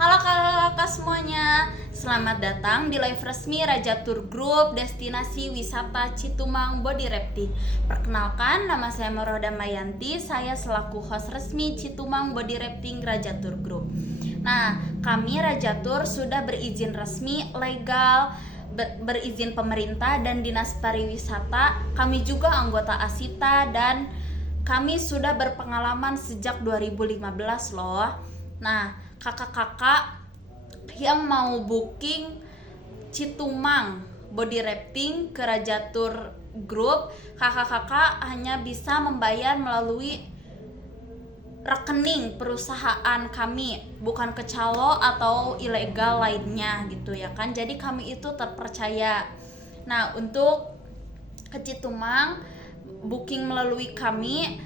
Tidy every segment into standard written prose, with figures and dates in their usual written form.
Halo kakak-kakak semuanya, selamat datang di live resmi Raja Tour Group Destinasi Wisata Citumang Body Rafting. Perkenalkan, nama saya Maroda Mayanti, saya selaku host resmi Citumang Body Rafting Raja Tour Group. Nah, kami Raja Tour sudah berizin resmi, legal, berizin pemerintah dan dinas pariwisata. Kami juga anggota ASITA dan kami sudah berpengalaman sejak 2015 loh. Nah, kakak-kakak yang mau booking Citumang Body Rafting ke Raja Tour Group, kakak-kakak hanya bisa membayar melalui rekening perusahaan kami, bukan ke calo atau ilegal lainnya gitu ya kan. Jadi kami itu terpercaya. Nah, untuk ke Citumang booking melalui kami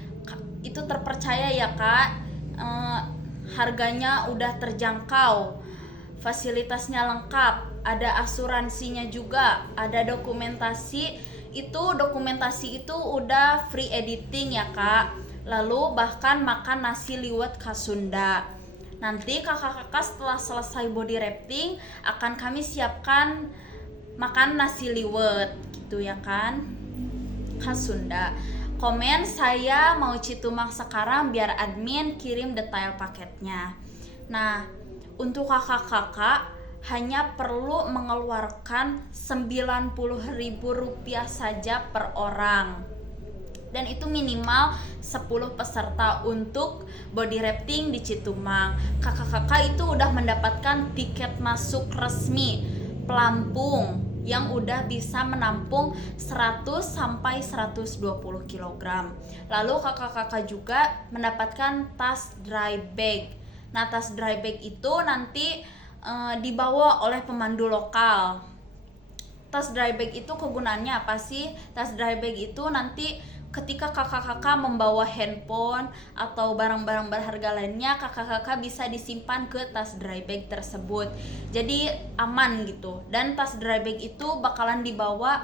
itu terpercaya ya kak. Harganya udah terjangkau, fasilitasnya lengkap, ada asuransinya juga, ada dokumentasi. Dokumentasi itu udah free editing ya kak. Lalu bahkan makan nasi liwet khas Sunda. Nanti kakak-kakak setelah selesai body rafting akan kami siapkan makan nasi liwet gitu ya kan, khas Sunda. Komen saya mau Citumang sekarang biar admin kirim detail paketnya. Nah, untuk kakak-kakak hanya perlu mengeluarkan Rp90.000 saja per orang. Dan itu minimal 10 peserta untuk body rafting di Citumang. Kakak-kakak itu udah mendapatkan tiket masuk resmi pelampung yang udah bisa menampung 100 sampai 120 kg. Lalu kakak-kakak juga mendapatkan tas dry bag. Nah, tas dry bag itu nanti dibawa oleh pemandu lokal. Tas dry bag itu kegunaannya apa sih? Tas dry bag itu nanti ketika kakak-kakak membawa handphone atau barang-barang berharga lainnya, kakak-kakak bisa disimpan ke tas dry bag tersebut. Jadi aman gitu. Dan tas dry bag itu bakalan dibawa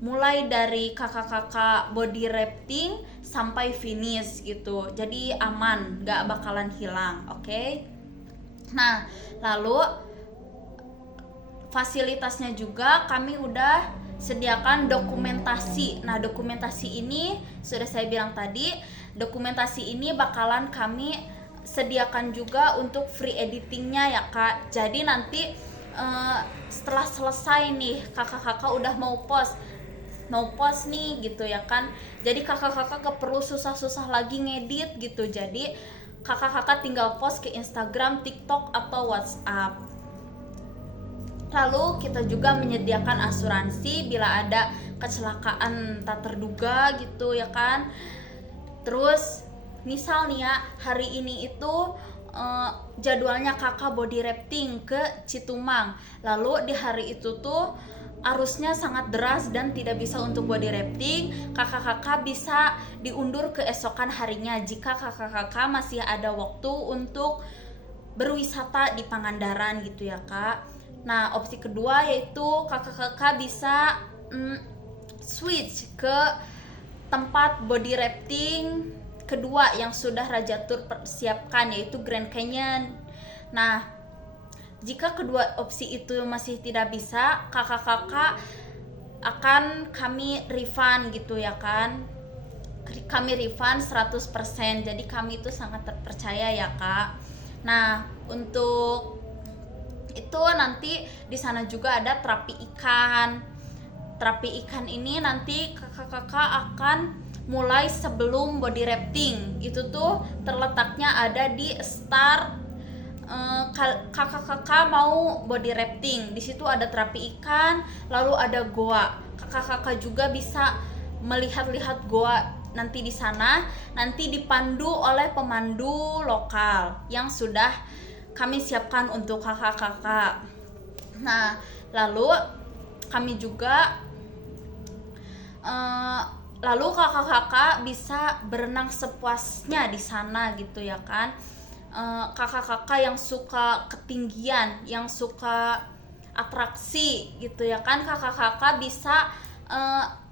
mulai dari kakak-kakak body rafting sampai finish gitu. Jadi aman, gak bakalan hilang, oke? Nah, lalu fasilitasnya juga kami udah sediakan dokumentasi. Nah, dokumentasi ini sudah saya bilang tadi, dokumentasi ini bakalan kami sediakan juga untuk free editingnya ya kak. Jadi nanti setelah selesai nih kakak-kakak udah mau post nih gitu ya kan. Jadi kakak-kakak gak perlu susah-susah lagi ngedit gitu. Jadi kakak-kakak tinggal post ke Instagram, TikTok atau WhatsApp. Lalu kita juga menyediakan asuransi bila ada kecelakaan tak terduga gitu ya kan. Terus misal nih ya, hari ini itu jadwalnya kakak body rafting ke Citumang. Lalu di hari itu tuh arusnya sangat deras dan tidak bisa untuk body rafting, kakak-kakak bisa diundur keesokan harinya jika kakak-kakak masih ada waktu untuk berwisata di Pangandaran gitu ya kak. Nah, opsi kedua yaitu kakak-kakak bisa switch ke tempat body rafting kedua yang sudah Raja Tour persiapkan, yaitu Grand Canyon. Nah, jika kedua opsi itu masih tidak bisa, kakak-kakak akan kami refund gitu ya kan. Kami refund 100%. Jadi kami itu sangat terpercaya ya kak. Nah, untuk itu nanti di sana juga ada terapi ikan. Terapi ikan ini nanti kakak-kakak akan mulai sebelum body rafting. Itu tuh terletaknya ada di start kakak-kakak mau body rafting. Di situ ada terapi ikan, lalu ada goa. Kakak-kakak juga bisa melihat-lihat goa nanti di sana. Nanti dipandu oleh pemandu lokal yang sudah kami siapkan untuk kakak-kakak. Nah, lalu kami juga kakak-kakak bisa berenang sepuasnya di sana gitu ya kan. Kakak-kakak yang suka ketinggian, yang suka atraksi gitu ya kan, kakak-kakak bisa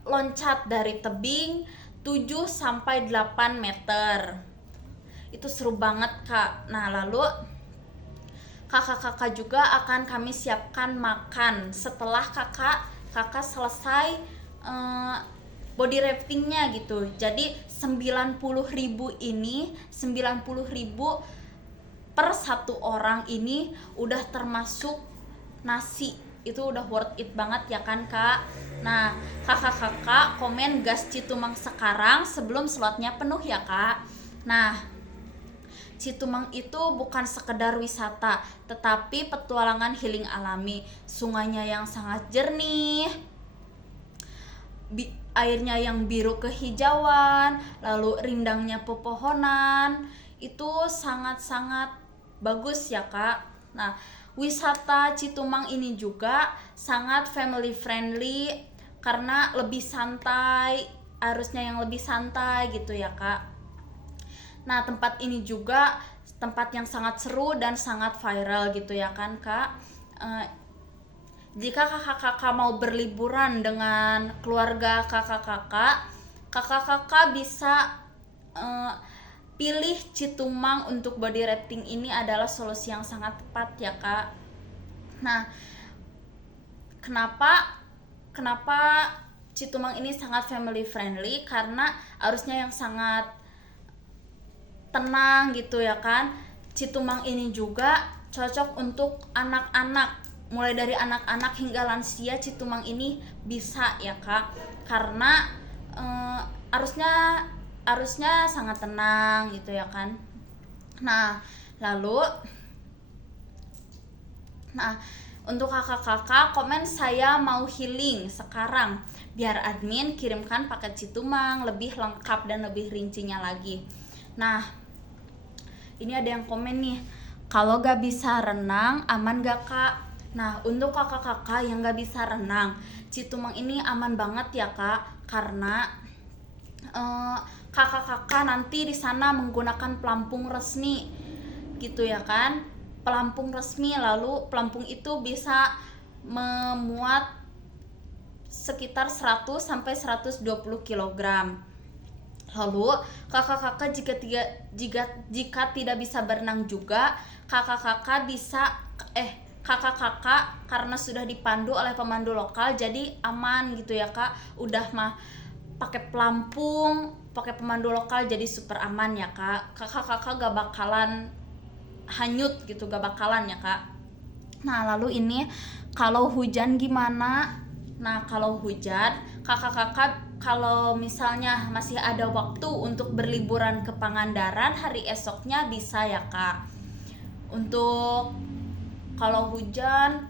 loncat dari tebing 7 sampai 8 meter. Itu seru banget kak. Nah, lalu kakak-kakak juga akan kami siapkan makan setelah kakak selesai body raftingnya gitu. Jadi 90.000 ini, 90.000 per satu orang ini udah termasuk nasi. Itu udah worth it banget ya kan Kak. Nah kakak-kakak komen gas Citumang sekarang sebelum slotnya penuh ya Kak. Nah Citumang itu bukan sekedar wisata, tetapi petualangan healing alami. Sungainya yang sangat jernih, airnya yang biru kehijauan, lalu rindangnya pepohonan, itu sangat-sangat bagus ya Kak. Nah, wisata Citumang ini juga sangat family friendly karena lebih santai, arusnya yang lebih santai gitu ya Kak. Nah, tempat ini juga tempat yang sangat seru dan sangat viral gitu ya kan Kak. Jika kakak-kakak mau berliburan dengan keluarga kakak-kakak bisa pilih Citumang untuk body rafting. Ini adalah solusi yang sangat tepat ya Kak. Nah, kenapa Citumang ini sangat family friendly? Karena arusnya yang sangat tenang gitu ya kan. Citumang ini juga cocok untuk anak-anak, mulai dari anak-anak hingga lansia. Citumang ini bisa ya Kak, karena arusnya sangat tenang gitu ya kan. Nah untuk kakak-kakak komen saya mau healing sekarang, biar admin kirimkan paket Citumang lebih lengkap dan lebih rincinya lagi. Nah ini ada yang komen nih, kalau gak bisa renang aman gak Kak? Nah untuk kakak-kakak yang gak bisa renang, Citumang ini aman banget ya Kak, karena kakak-kakak nanti di sana menggunakan pelampung resmi gitu ya kan. Pelampung resmi, lalu pelampung itu bisa memuat sekitar 100-120 kg. Lalu kakak-kakak jika tidak bisa berenang juga, kakak-kakak karena sudah dipandu oleh pemandu lokal jadi aman gitu ya Kak. Udah mah pakai pelampung, pakai pemandu lokal jadi super aman ya Kak. Kakak-kakak gak bakalan hanyut gitu, gak bakalan ya Kak. Nah lalu ini kalau hujan gimana? Nah kalau hujan, kakak-kakak kalau misalnya masih ada waktu untuk berliburan ke Pangandaran, hari esoknya bisa ya Kak. Untuk kalau hujan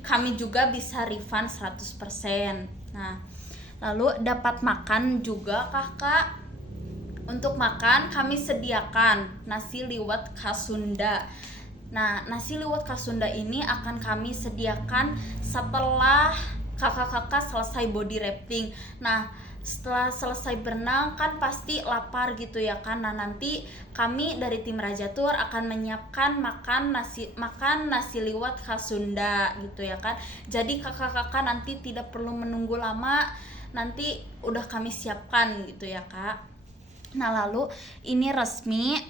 kami juga bisa refund 100%. Nah lalu dapat makan juga Kakak. Untuk makan kami sediakan nasi liwet khas Sunda. Nah nasi liwet khas Sunda ini akan kami sediakan setelah kakak-kakak selesai body rafting. Nah setelah selesai berenang kan pasti lapar gitu ya kan. Nah nanti kami dari tim Raja Tour akan menyiapkan makan nasi liwet khas Sunda gitu ya kan. Jadi kakak-kakak nanti tidak perlu menunggu lama, nanti udah kami siapkan gitu ya Kak. Nah lalu ini resmi.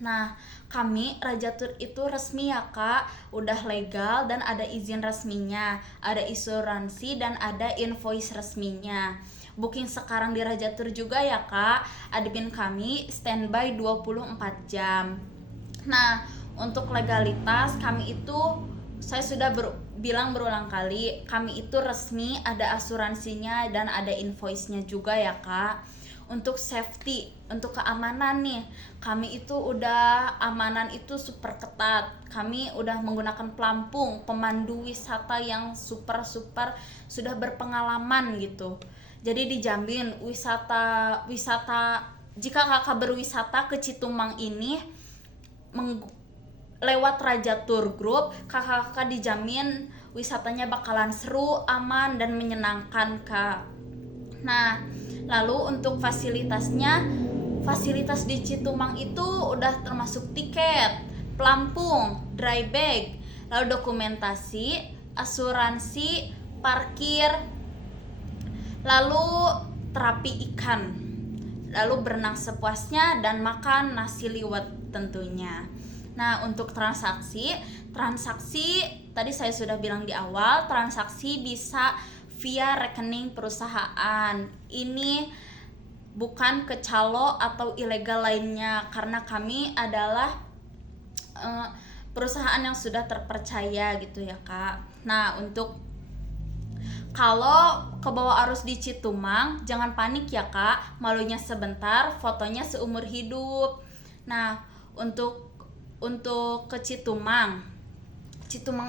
Nah kami Raja Tour itu resmi ya Kak, udah legal dan ada izin resminya, ada asuransi dan ada invoice resminya. Booking sekarang di Raja Tour juga ya Kak, admin kami standby 24 jam. Nah untuk legalitas kami itu, saya sudah bilang berulang kali, kami itu resmi, ada asuransinya dan ada invoice-nya juga ya Kak. Untuk safety, untuk keamanan nih, kami itu udah amanan itu super ketat. Kami udah menggunakan pelampung, pemandu wisata yang super sudah berpengalaman gitu. Jadi dijamin wisata jika kakak berwisata ke Citumang ini lewat Raja Tour Group, kakak-kakak dijamin wisatanya bakalan seru, aman dan menyenangkan Kak. Nah lalu untuk fasilitasnya, fasilitas di Citumang itu udah termasuk tiket, pelampung, dry bag, lalu dokumentasi, asuransi, parkir, lalu terapi ikan, lalu berenang sepuasnya dan makan nasi liwet tentunya. Nah, untuk transaksi tadi saya sudah bilang di awal, transaksi bisa via rekening perusahaan. Ini bukan ke calo atau ilegal lainnya, karena kami adalah perusahaan yang sudah terpercaya gitu ya Kak. Nah, untuk kalau ke bawah arus di Citumang, jangan panik ya Kak, malunya sebentar, fotonya seumur hidup. Nah, untuk ke Citumang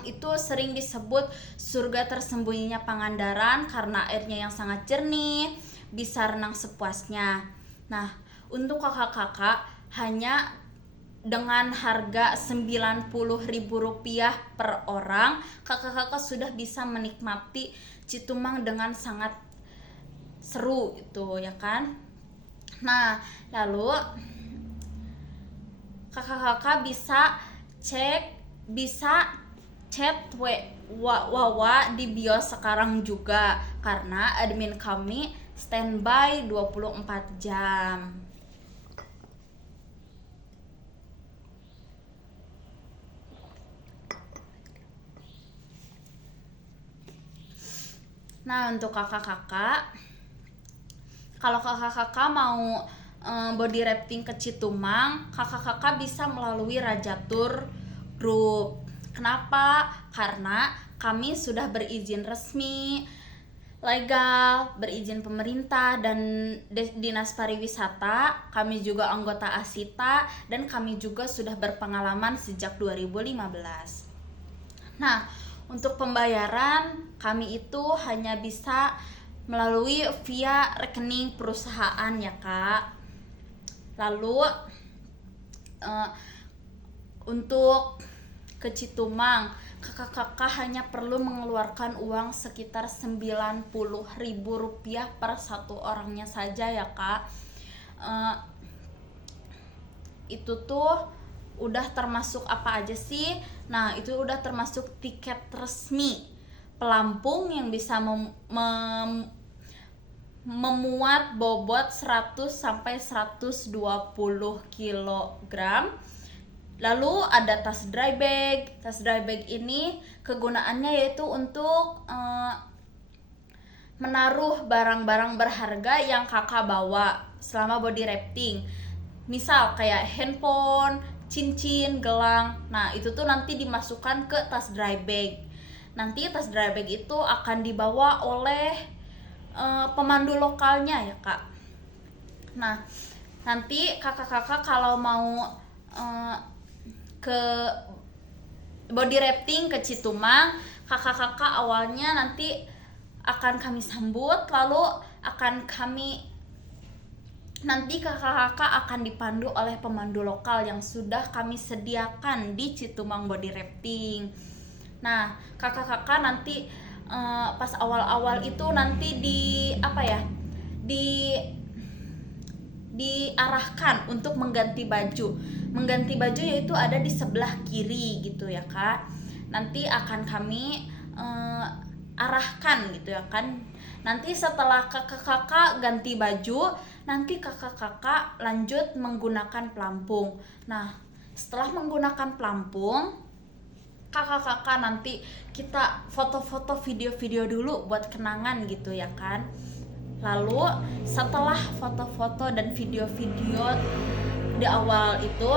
itu sering disebut surga tersembunyinya Pangandaran karena airnya yang sangat jernih, bisa renang sepuasnya. Nah, untuk kakak-kakak hanya dengan harga Rp90.000 per orang, kakak-kakak sudah bisa menikmati Citumang dengan sangat seru gitu ya kan. Nah, lalu kakak-kakak bisa chat Wawa di bio sekarang juga, karena admin kami standby 24 jam. Nah, untuk kakak-kakak, kalau kakak-kakak mau body rafting ke Citumang, kakak-kakak bisa melalui Raja Tour Group. Kenapa? Karena kami sudah berizin resmi, legal, berizin pemerintah dan Dinas Pariwisata. Kami juga anggota Asita dan kami juga sudah berpengalaman sejak 2015. Nah, untuk pembayaran kami itu hanya bisa melalui via rekening perusahaan ya Kak. Lalu untuk ke Citumang, kakak-kakak hanya perlu mengeluarkan uang sekitar Rp90.000 per satu orangnya saja ya Kak. Itu tuh udah termasuk apa aja sih? Nah, itu udah termasuk tiket resmi pelampung yang bisa memuat bobot 100 sampai 120 kg. Lalu ada tas dry bag. Tas dry bag ini kegunaannya yaitu untuk menaruh barang-barang berharga yang kakak bawa selama body rafting. Misal kayak handphone, cincin, gelang. Nah, itu tuh nanti dimasukkan ke tas dry bag. Nanti tas dry bag itu akan dibawa oleh pemandu lokalnya ya Kak. Nah, nanti kakak-kakak kalau mau ke body rafting ke Citumang, kakak-kakak awalnya nanti akan kami sambut, lalu nanti kakak-kakak akan dipandu oleh pemandu lokal yang sudah kami sediakan di Citumang body rafting. Nah, kakak-kakak nanti pas awal-awal itu nanti diarahkan untuk mengganti baju. Mengganti baju yaitu ada di sebelah kiri gitu ya Kak. Nanti akan kami arahkan gitu ya kan. Nanti setelah kakak-kakak ganti baju, nanti kakak-kakak lanjut menggunakan pelampung. Nah, setelah menggunakan pelampung, kakak-kakak nanti kita foto-foto, video-video dulu buat kenangan gitu ya kan. Lalu setelah foto-foto dan video-video di awal itu,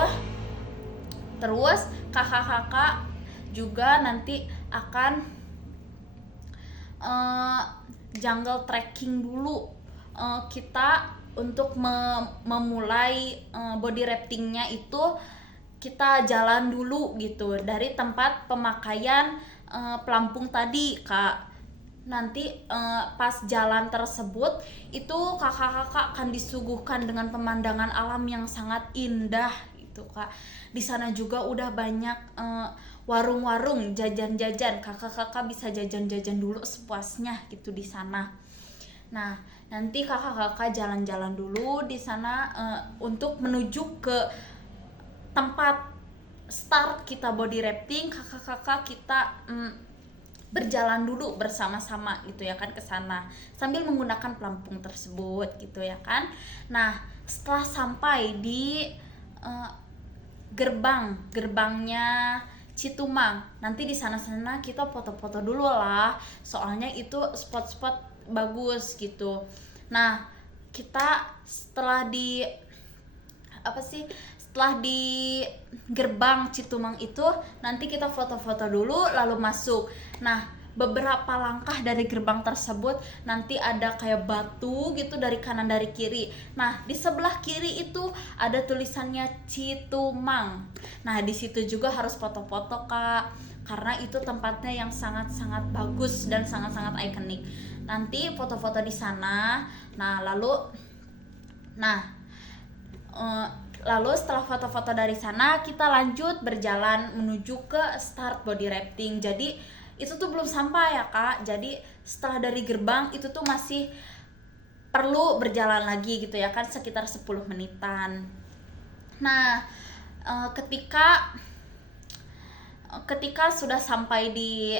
terus kakak-kakak juga nanti akan jungle trekking dulu. Kita untuk memulai body raftingnya itu kita jalan dulu gitu dari tempat pemakaian pelampung tadi Kak. Nanti pas jalan tersebut itu kakak-kakak akan disuguhkan dengan pemandangan alam yang sangat indah gitu Kak. Di sana juga udah banyak warung-warung jajan-jajan. Kakak-kakak bisa jajan-jajan dulu sepuasnya gitu di sana. Nah, nanti kakak-kakak jalan-jalan dulu di sana untuk menuju ke tempat start kita body rafting. Kakak-kakak kita berjalan dulu bersama-sama gitu ya kan ke sana sambil menggunakan pelampung tersebut gitu ya kan. Nah, setelah sampai di gerbangnya Citumang. Nanti di sana-sana kita foto-foto dulu lah, soalnya itu spot-spot bagus gitu. Nah, kita setelah di gerbang Citumang itu nanti kita foto-foto dulu lalu masuk. Nah, beberapa langkah dari gerbang tersebut nanti ada kayak batu gitu dari kanan dari kiri. Nah, di sebelah kiri itu ada tulisannya Citumang. Nah, di situ juga harus foto-foto Kak, karena itu tempatnya yang sangat-sangat bagus dan sangat-sangat ikonik. Nanti foto-foto di sana. Lalu setelah foto-foto dari sana kita lanjut berjalan menuju ke start body rafting. Jadi itu tuh belum sampai ya Kak. Jadi setelah dari gerbang itu tuh masih perlu berjalan lagi gitu ya kan, sekitar 10 menitan. Nah, ketika sudah sampai di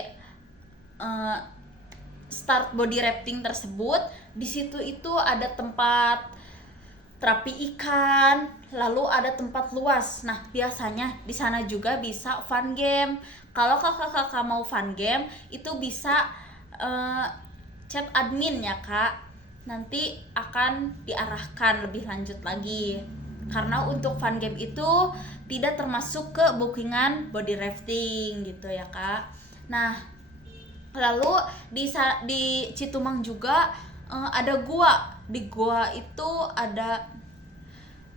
start body rafting tersebut, di situ itu ada tempat terapi ikan, lalu ada tempat luas. Nah, biasanya di sana juga bisa fun game. Kalau kakak-kakak mau fun game, itu bisa chat admin ya Kak. Nanti akan diarahkan lebih lanjut lagi. Karena untuk fun game itu tidak termasuk ke bookingan body rafting gitu ya Kak. Nah, lalu di Citumang juga ada gua. Di gua itu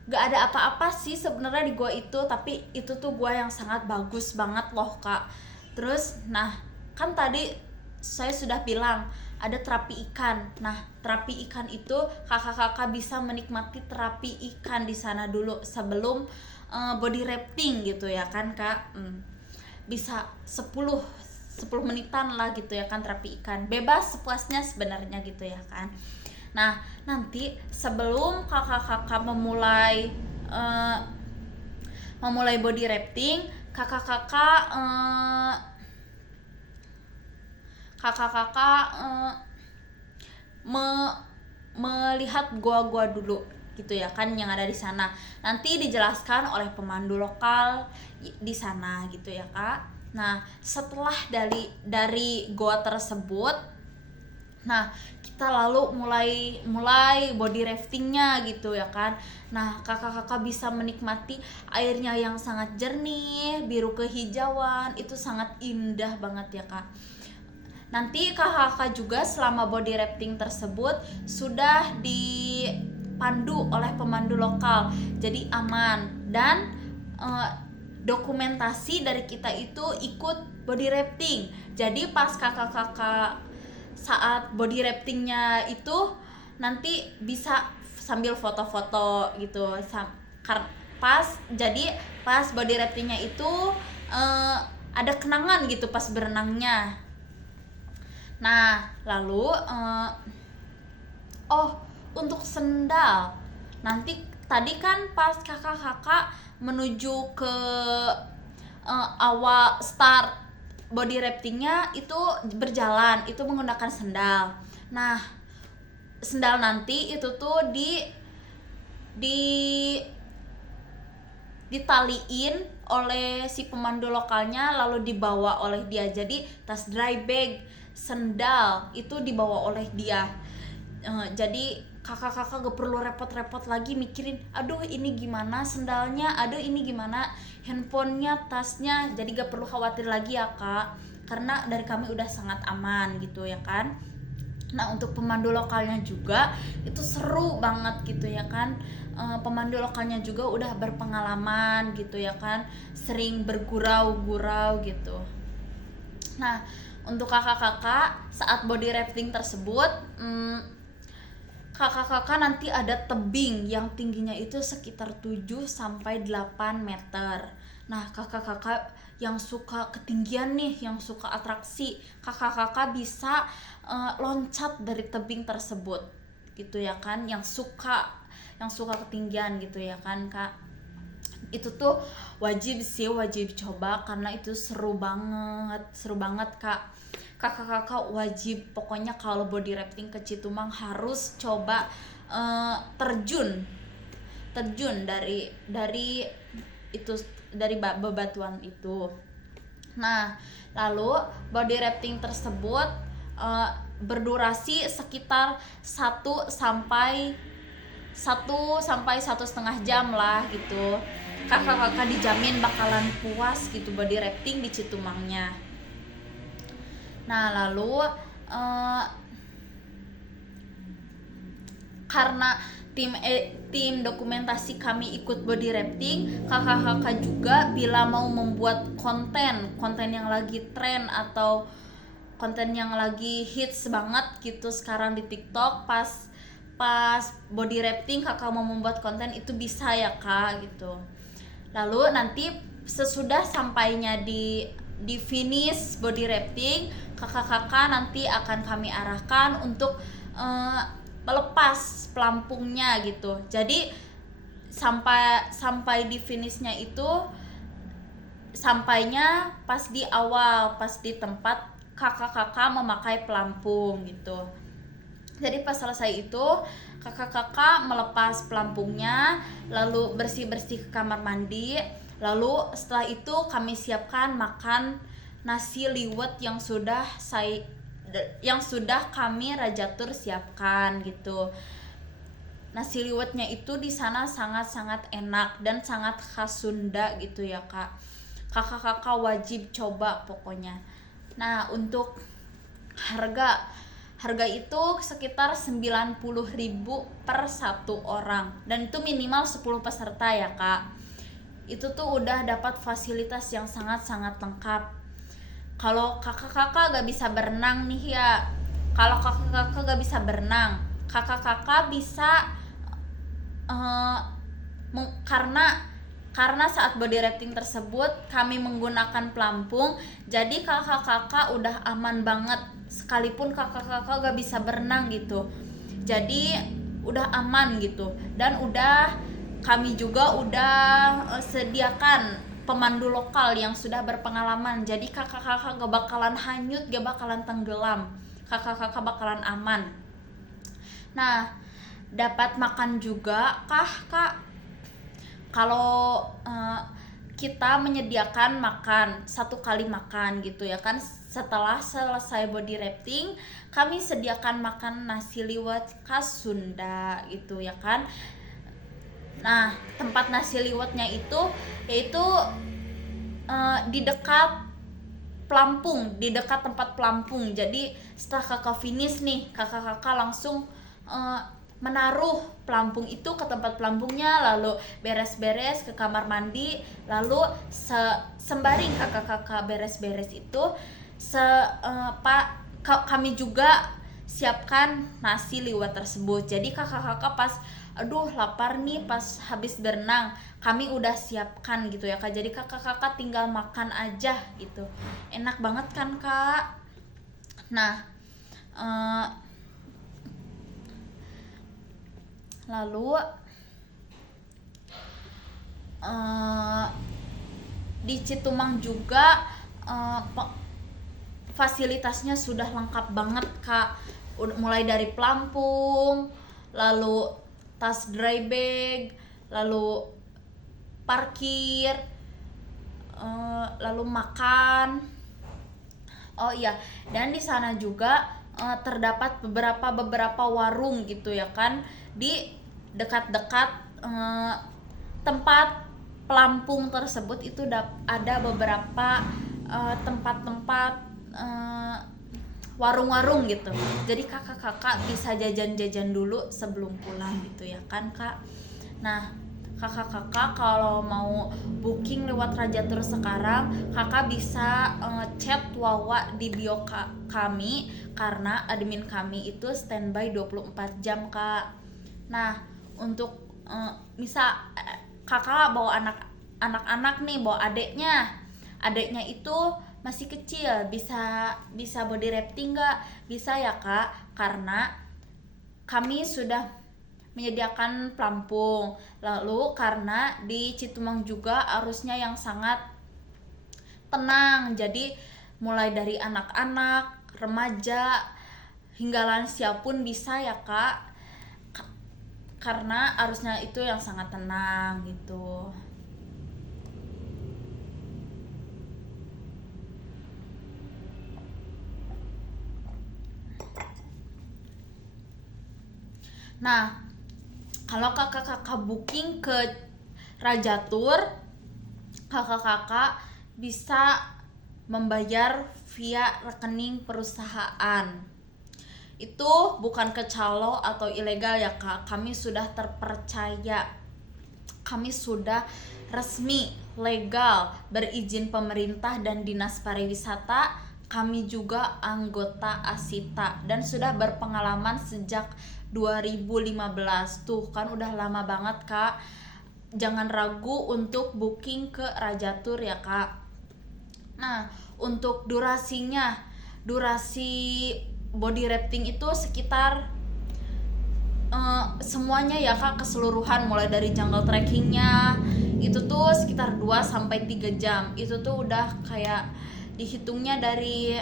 gak ada apa-apa sih sebenarnya di gua itu, tapi itu tuh gua yang sangat bagus banget loh Kak. Terus nah, kan tadi saya sudah bilang ada terapi ikan. Nah, terapi ikan itu kakak-kakak bisa menikmati terapi ikan di sana dulu sebelum body rafting gitu ya kan Kak. Bisa 10 menitan lah gitu ya kan terapi ikan. Bebas sepuasnya sebenarnya gitu ya kan. Nah, nanti sebelum kakak-kakak memulai body rafting, kakak-kakak melihat gua-gua dulu gitu ya kan yang ada di sana. Nanti dijelaskan oleh pemandu lokal di sana gitu ya Kak. Nah, setelah dari gua tersebut, nah kita lalu mulai body raftingnya gitu ya kan. Nah, kakak-kakak bisa menikmati airnya yang sangat jernih, biru kehijauan, itu sangat indah banget ya Kak. Nanti kakak-kakak juga selama body rafting tersebut sudah dipandu oleh pemandu lokal, jadi aman. Dan dokumentasi dari kita itu ikut body rafting. Jadi pas kakak-kakak saat body raftingnya itu nanti bisa sambil foto-foto gitu. Pas body raftingnya itu ada kenangan gitu pas berenangnya. Nah, lalu untuk sendal, nanti tadi kan pas kakak-kakak menuju ke awal start body raftingnya itu berjalan, itu menggunakan sendal. Nah, sendal nanti itu tuh ditaliin oleh si pemandu lokalnya lalu dibawa oleh dia. Jadi tas dry bag sendal itu dibawa oleh dia. Jadi kakak-kakak gak perlu repot-repot lagi mikirin aduh ini gimana sendalnya, aduh ini gimana handphonenya, tasnya. Jadi gak perlu khawatir lagi ya Kak, karena dari kami udah sangat aman gitu ya kan. Nah, untuk pemandu lokalnya juga itu seru banget gitu ya kan. Pemandu lokalnya juga udah berpengalaman gitu ya kan, sering bergurau-gurau gitu. Nah, untuk kakak-kakak saat body rafting tersebut, kakak-kakak nanti ada tebing yang tingginya itu sekitar 7-8 meter. Nah, kakak-kakak yang suka ketinggian nih, yang suka atraksi, kakak-kakak bisa loncat dari tebing tersebut gitu ya kan, yang suka ketinggian gitu ya kan Kak. Itu tuh wajib coba karena itu seru banget Kak. Kakak-kakak wajib pokoknya kalau body rafting ke Citumang harus coba terjun dari itu bebatuan itu. Nah, lalu body rafting tersebut berdurasi sekitar 1 sampai 1,5 jam lah gitu. Kakak-kakak dijamin bakalan puas gitu body rafting di Citumangnya. Nah, lalu karena tim dokumentasi kami ikut body rafting, kakak-kakak juga bila mau membuat konten yang lagi tren atau konten yang lagi hits banget gitu sekarang di TikTok, pas body rafting kakak mau membuat konten itu bisa ya Kak gitu. Lalu nanti sesudah sampainya di finish body rafting, kakak-kakak nanti akan kami arahkan untuk melepas pelampungnya gitu. Jadi sampai di finishnya itu sampainya pas di awal, pas di tempat kakak-kakak memakai pelampung gitu. Jadi pas selesai itu kakak-kakak melepas pelampungnya, lalu bersih-bersih ke kamar mandi. Lalu setelah itu kami siapkan makan nasi liwet yang sudah kami Rajatur siapkan gitu. Nasi liwetnya itu di sana sangat-sangat enak dan sangat khas Sunda gitu ya Kak. Kakak-kakak wajib coba pokoknya. Nah, untuk harga itu sekitar 90.000 per satu orang, dan itu minimal 10 peserta ya Kak. Itu tuh udah dapat fasilitas yang sangat-sangat lengkap. Kalau kakak-kakak gak bisa berenang nih ya, kakak-kakak bisa karena saat body rafting tersebut kami menggunakan pelampung, jadi kakak-kakak udah aman banget sekalipun kakak-kakak gak bisa berenang gitu. Jadi udah aman gitu, dan kami juga udah sediakan pemandu lokal yang sudah berpengalaman. Jadi kakak-kakak gak bakalan hanyut, gak bakalan tenggelam, kakak-kakak bakalan aman. Nah, dapat makan juga kah Kak? Kalau kita menyediakan makan 1 kali makan gitu ya kan, setelah selesai body rafting kami sediakan makan nasi liwet khas Sunda gitu ya kan. Nah, tempat nasi liwetnya itu yaitu di dekat tempat pelampung. Jadi setelah kakak finish nih, kakak-kakak langsung menaruh pelampung itu ke tempat pelampungnya, lalu beres-beres ke kamar mandi, lalu sembari kakak-kakak beres-beres itu kami juga siapkan nasi liwet tersebut. Jadi kakak-kakak pas aduh lapar nih pas habis berenang, kami udah siapkan gitu ya Kak. Jadi kakak-kakak tinggal makan aja gitu. Enak banget kan Kak. Nah, lalu di Citumang juga fasilitasnya sudah lengkap banget Kak. Mulai dari pelampung, lalu tas dry bag, lalu parkir, lalu makan. Oh iya, dan di sana juga terdapat beberapa warung gitu ya kan, di dekat-dekat tempat pelampung tersebut itu ada beberapa tempat-tempat warung-warung gitu. Jadi kakak-kakak bisa jajan-jajan dulu sebelum pulang gitu ya kan Kak. Nah, kakak-kakak kalau mau booking lewat Rajatur sekarang, kakak bisa chat Wawa di bio kami, karena admin kami itu standby 24 jam Kak. Nah, untuk misal kakak bawa anak-anak nih, bawa adeknya itu masih kecil, bisa body rafting nggak? Bisa ya Kak, karena kami sudah menyediakan pelampung. Lalu karena di Citumang juga arusnya yang sangat tenang, jadi mulai dari anak-anak, remaja hingga lansia pun bisa ya Kak, karena arusnya itu yang sangat tenang gitu. Nah, kalau kakak-kakak booking ke Rajatur, kakak-kakak bisa membayar via rekening perusahaan. Itu bukan kecalo atau ilegal ya kak, kami sudah terpercaya, kami sudah resmi legal berizin pemerintah dan dinas pariwisata, kami juga anggota Asita dan sudah berpengalaman sejak 2015. Tuh kan udah lama banget kak, jangan ragu untuk booking ke Rajatur ya kak. Nah, untuk durasi body rafting itu sekitar semuanya ya kak, keseluruhan mulai dari jungle trekkingnya itu tuh sekitar 2-3 jam. Itu tuh udah kayak dihitungnya dari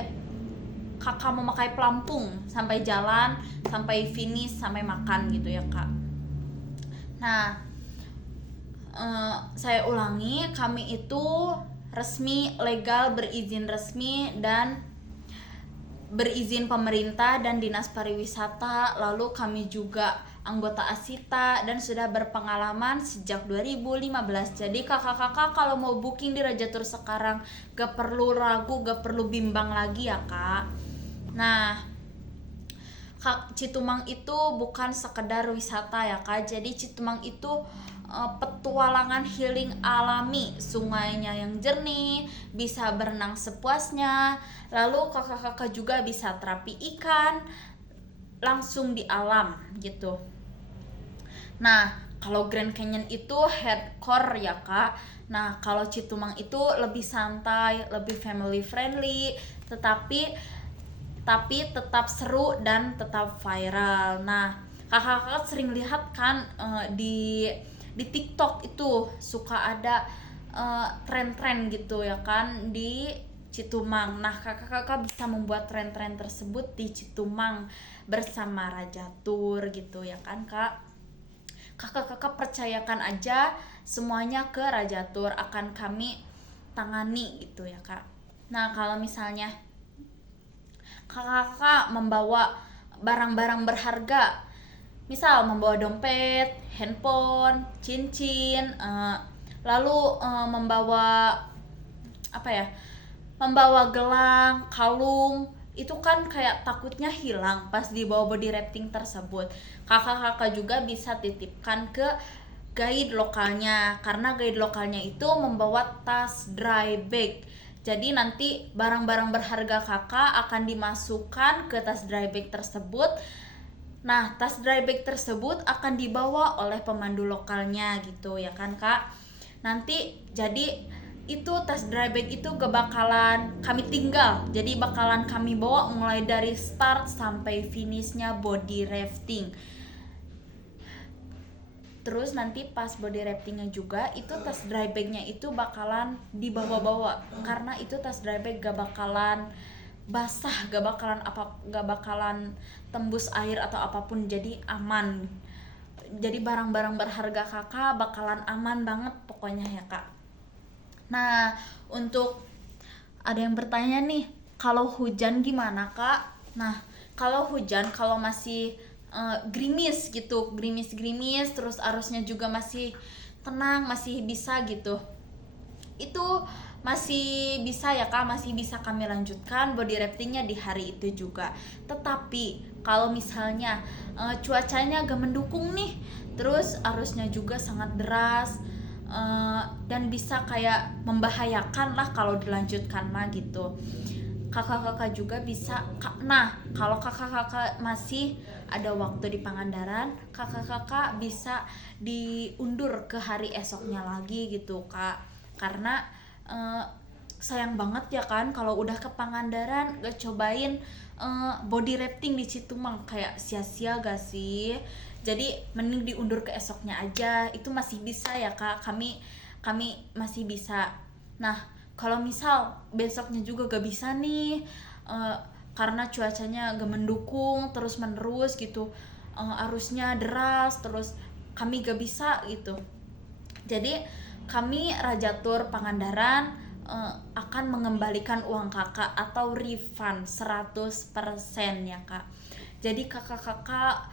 kakak memakai pelampung sampai jalan, sampai finish, sampai makan gitu ya kak. Nah, saya ulangi, kami itu resmi, legal, berizin resmi dan berizin pemerintah dan dinas pariwisata. Lalu kami juga anggota Asita dan sudah berpengalaman sejak 2015. Jadi kakak-kakak kalau mau booking di Rajatur sekarang gak perlu ragu, gak perlu bimbang lagi ya kak. Nah, Citumang itu bukan sekedar wisata ya kak. Jadi Citumang itu petualangan healing alami, sungainya yang jernih, bisa berenang sepuasnya, lalu kakak-kakak juga bisa terapi ikan langsung di alam gitu. Nah, kalau Grand Canyon itu hardcore ya kak. Nah, kalau Citumang itu lebih santai, lebih family friendly, tetapi tetap seru dan tetap viral. Nah, kakak-kakak sering lihat kan di TikTok itu suka ada tren-tren gitu ya kan di Citumang. Nah, kakak-kakak bisa membuat tren-tren tersebut di Citumang bersama Rajatur gitu ya kan kak. Kakak-kakak percayakan aja semuanya ke Rajatur, akan kami tangani gitu ya kak. Nah, kalau misalnya kakak-kakak membawa barang-barang berharga, misal membawa dompet, handphone, cincin, lalu membawa membawa gelang, kalung, itu kan kayak takutnya hilang pas dibawa body rafting tersebut. Kakak-kakak juga bisa titipkan ke guide lokalnya, karena guide lokalnya itu membawa tas dry bag. Jadi nanti barang-barang berharga kakak akan dimasukkan ke tas dry bag tersebut. Nah, tas dry bag tersebut akan dibawa oleh pemandu lokalnya gitu ya kan kak. Nanti jadi itu tas dry bag itu gak bakalan kami tinggal, jadi bakalan kami bawa mulai dari start sampai finishnya body rafting. Terus nanti pas body raftingnya juga itu tas dry bagnya itu bakalan dibawa-bawa, karena itu tas dry bag gak bakalan basah, gak bakalan tembus air atau apapun, jadi aman. Jadi barang-barang berharga kakak bakalan aman banget pokoknya ya kak. Nah, untuk ada yang bertanya nih, kalau hujan gimana kak? Nah, kalau hujan, kalau masih gerimis gitu, gerimis terus arusnya juga masih tenang, masih bisa gitu, itu masih bisa ya kak, masih bisa kami lanjutkan body raftingnya di hari itu juga. Tetapi kalau misalnya cuacanya agak mendukung nih, terus arusnya juga sangat deras, dan bisa kayak membahayakan lah kalau dilanjutkan mah gitu, kakak-kakak juga bisa. Nah, kalau kakak-kakak masih ada waktu di Pangandaran, kakak-kakak bisa diundur ke hari esoknya lagi gitu kak, karena sayang banget ya kan kalau udah ke Pangandaran gak cobain body rafting di Citumang, kayak sia-sia gak sih? Jadi mending diundur ke esoknya aja, itu masih bisa ya kak, kami masih bisa. Nah, kalau misal besoknya juga gak bisa nih, karena cuacanya gak mendukung terus menerus gitu, arusnya deras terus, kami gak bisa gitu. Jadi kami Rajatur Pangandaran akan mengembalikan uang kakak atau refund 100% ya kak. Jadi kakak-kakak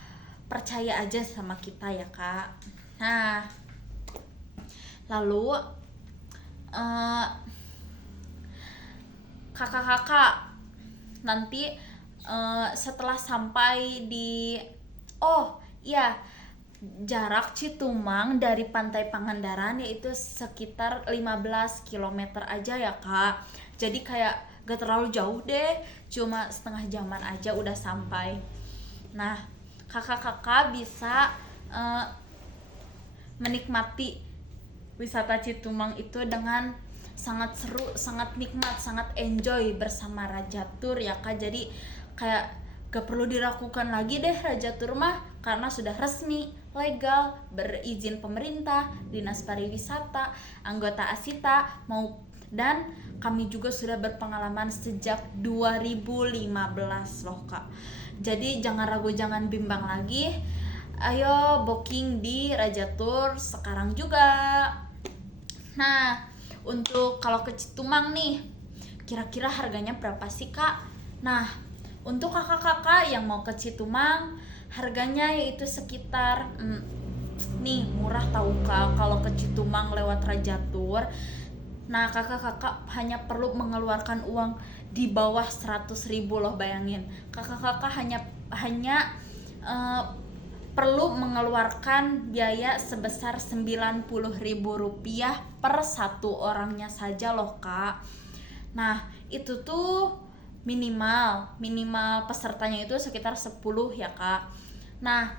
percaya aja sama kita ya kak. Nah lalu kakak-kakak nanti setelah sampai di jarak Citumang dari Pantai Pangandaran yaitu sekitar 15 km aja ya kak. Jadi kayak gak terlalu jauh deh, cuma setengah jaman aja udah sampai. Nah kakak-kakak bisa menikmati wisata Citumang itu dengan sangat seru, sangat nikmat, sangat enjoy bersama Raja Tour ya kak. Jadi kayak gak perlu diragukan lagi deh Raja Tour mah, karena sudah resmi, legal, berizin pemerintah, dinas pariwisata, anggota Asita dan kami juga sudah berpengalaman sejak 2015 loh kak. Jadi jangan ragu, jangan bimbang lagi, ayo booking di Raja Tour sekarang juga. Nah untuk kalau ke Citumang nih kira-kira harganya berapa sih kak? Nah untuk kakak-kakak yang mau ke Citumang harganya yaitu sekitar nih murah tahu kak kalau ke Citumang lewat Raja Tour. Nah kakak-kakak hanya perlu mengeluarkan uang di bawah 100.000 loh, bayangin. Kakak-kakak hanya perlu mengeluarkan biaya sebesar Rp90.000 per satu orangnya saja loh kak. Nah itu tuh minimal pesertanya itu sekitar 10 ya kak. Nah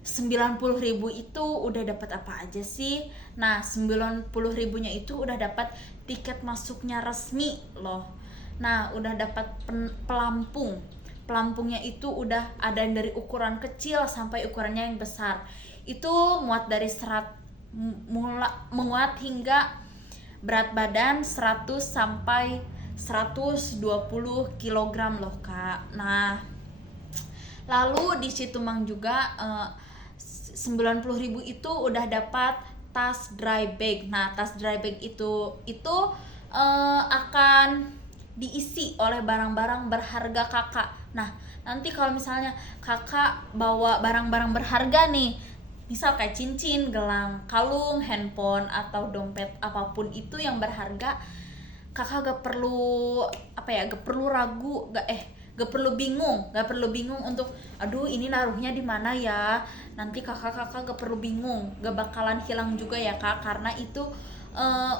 90.000 itu udah dapat apa aja sih? Nah 90.000 nya itu udah dapat tiket masuknya resmi loh. Nah udah dapat pelampungnya itu udah ada yang dari ukuran kecil sampai ukurannya yang besar. Itu muat dari muat hingga berat badan 100 sampai 120 kg loh kak. Nah lalu di Citumang juga 90.000 itu udah dapat tas dry bag. Nah tas dry bag itu akan diisi oleh barang-barang berharga kakak. Nah nanti kalau misalnya kakak bawa barang-barang berharga nih, misal kayak cincin, gelang, kalung, handphone atau dompet apapun itu yang berharga, kakak gak perlu ragu, gak perlu bingung untuk aduh ini naruhnya di mana ya. Nanti kakak gak perlu bingung, gak bakalan hilang juga ya kak, karena itu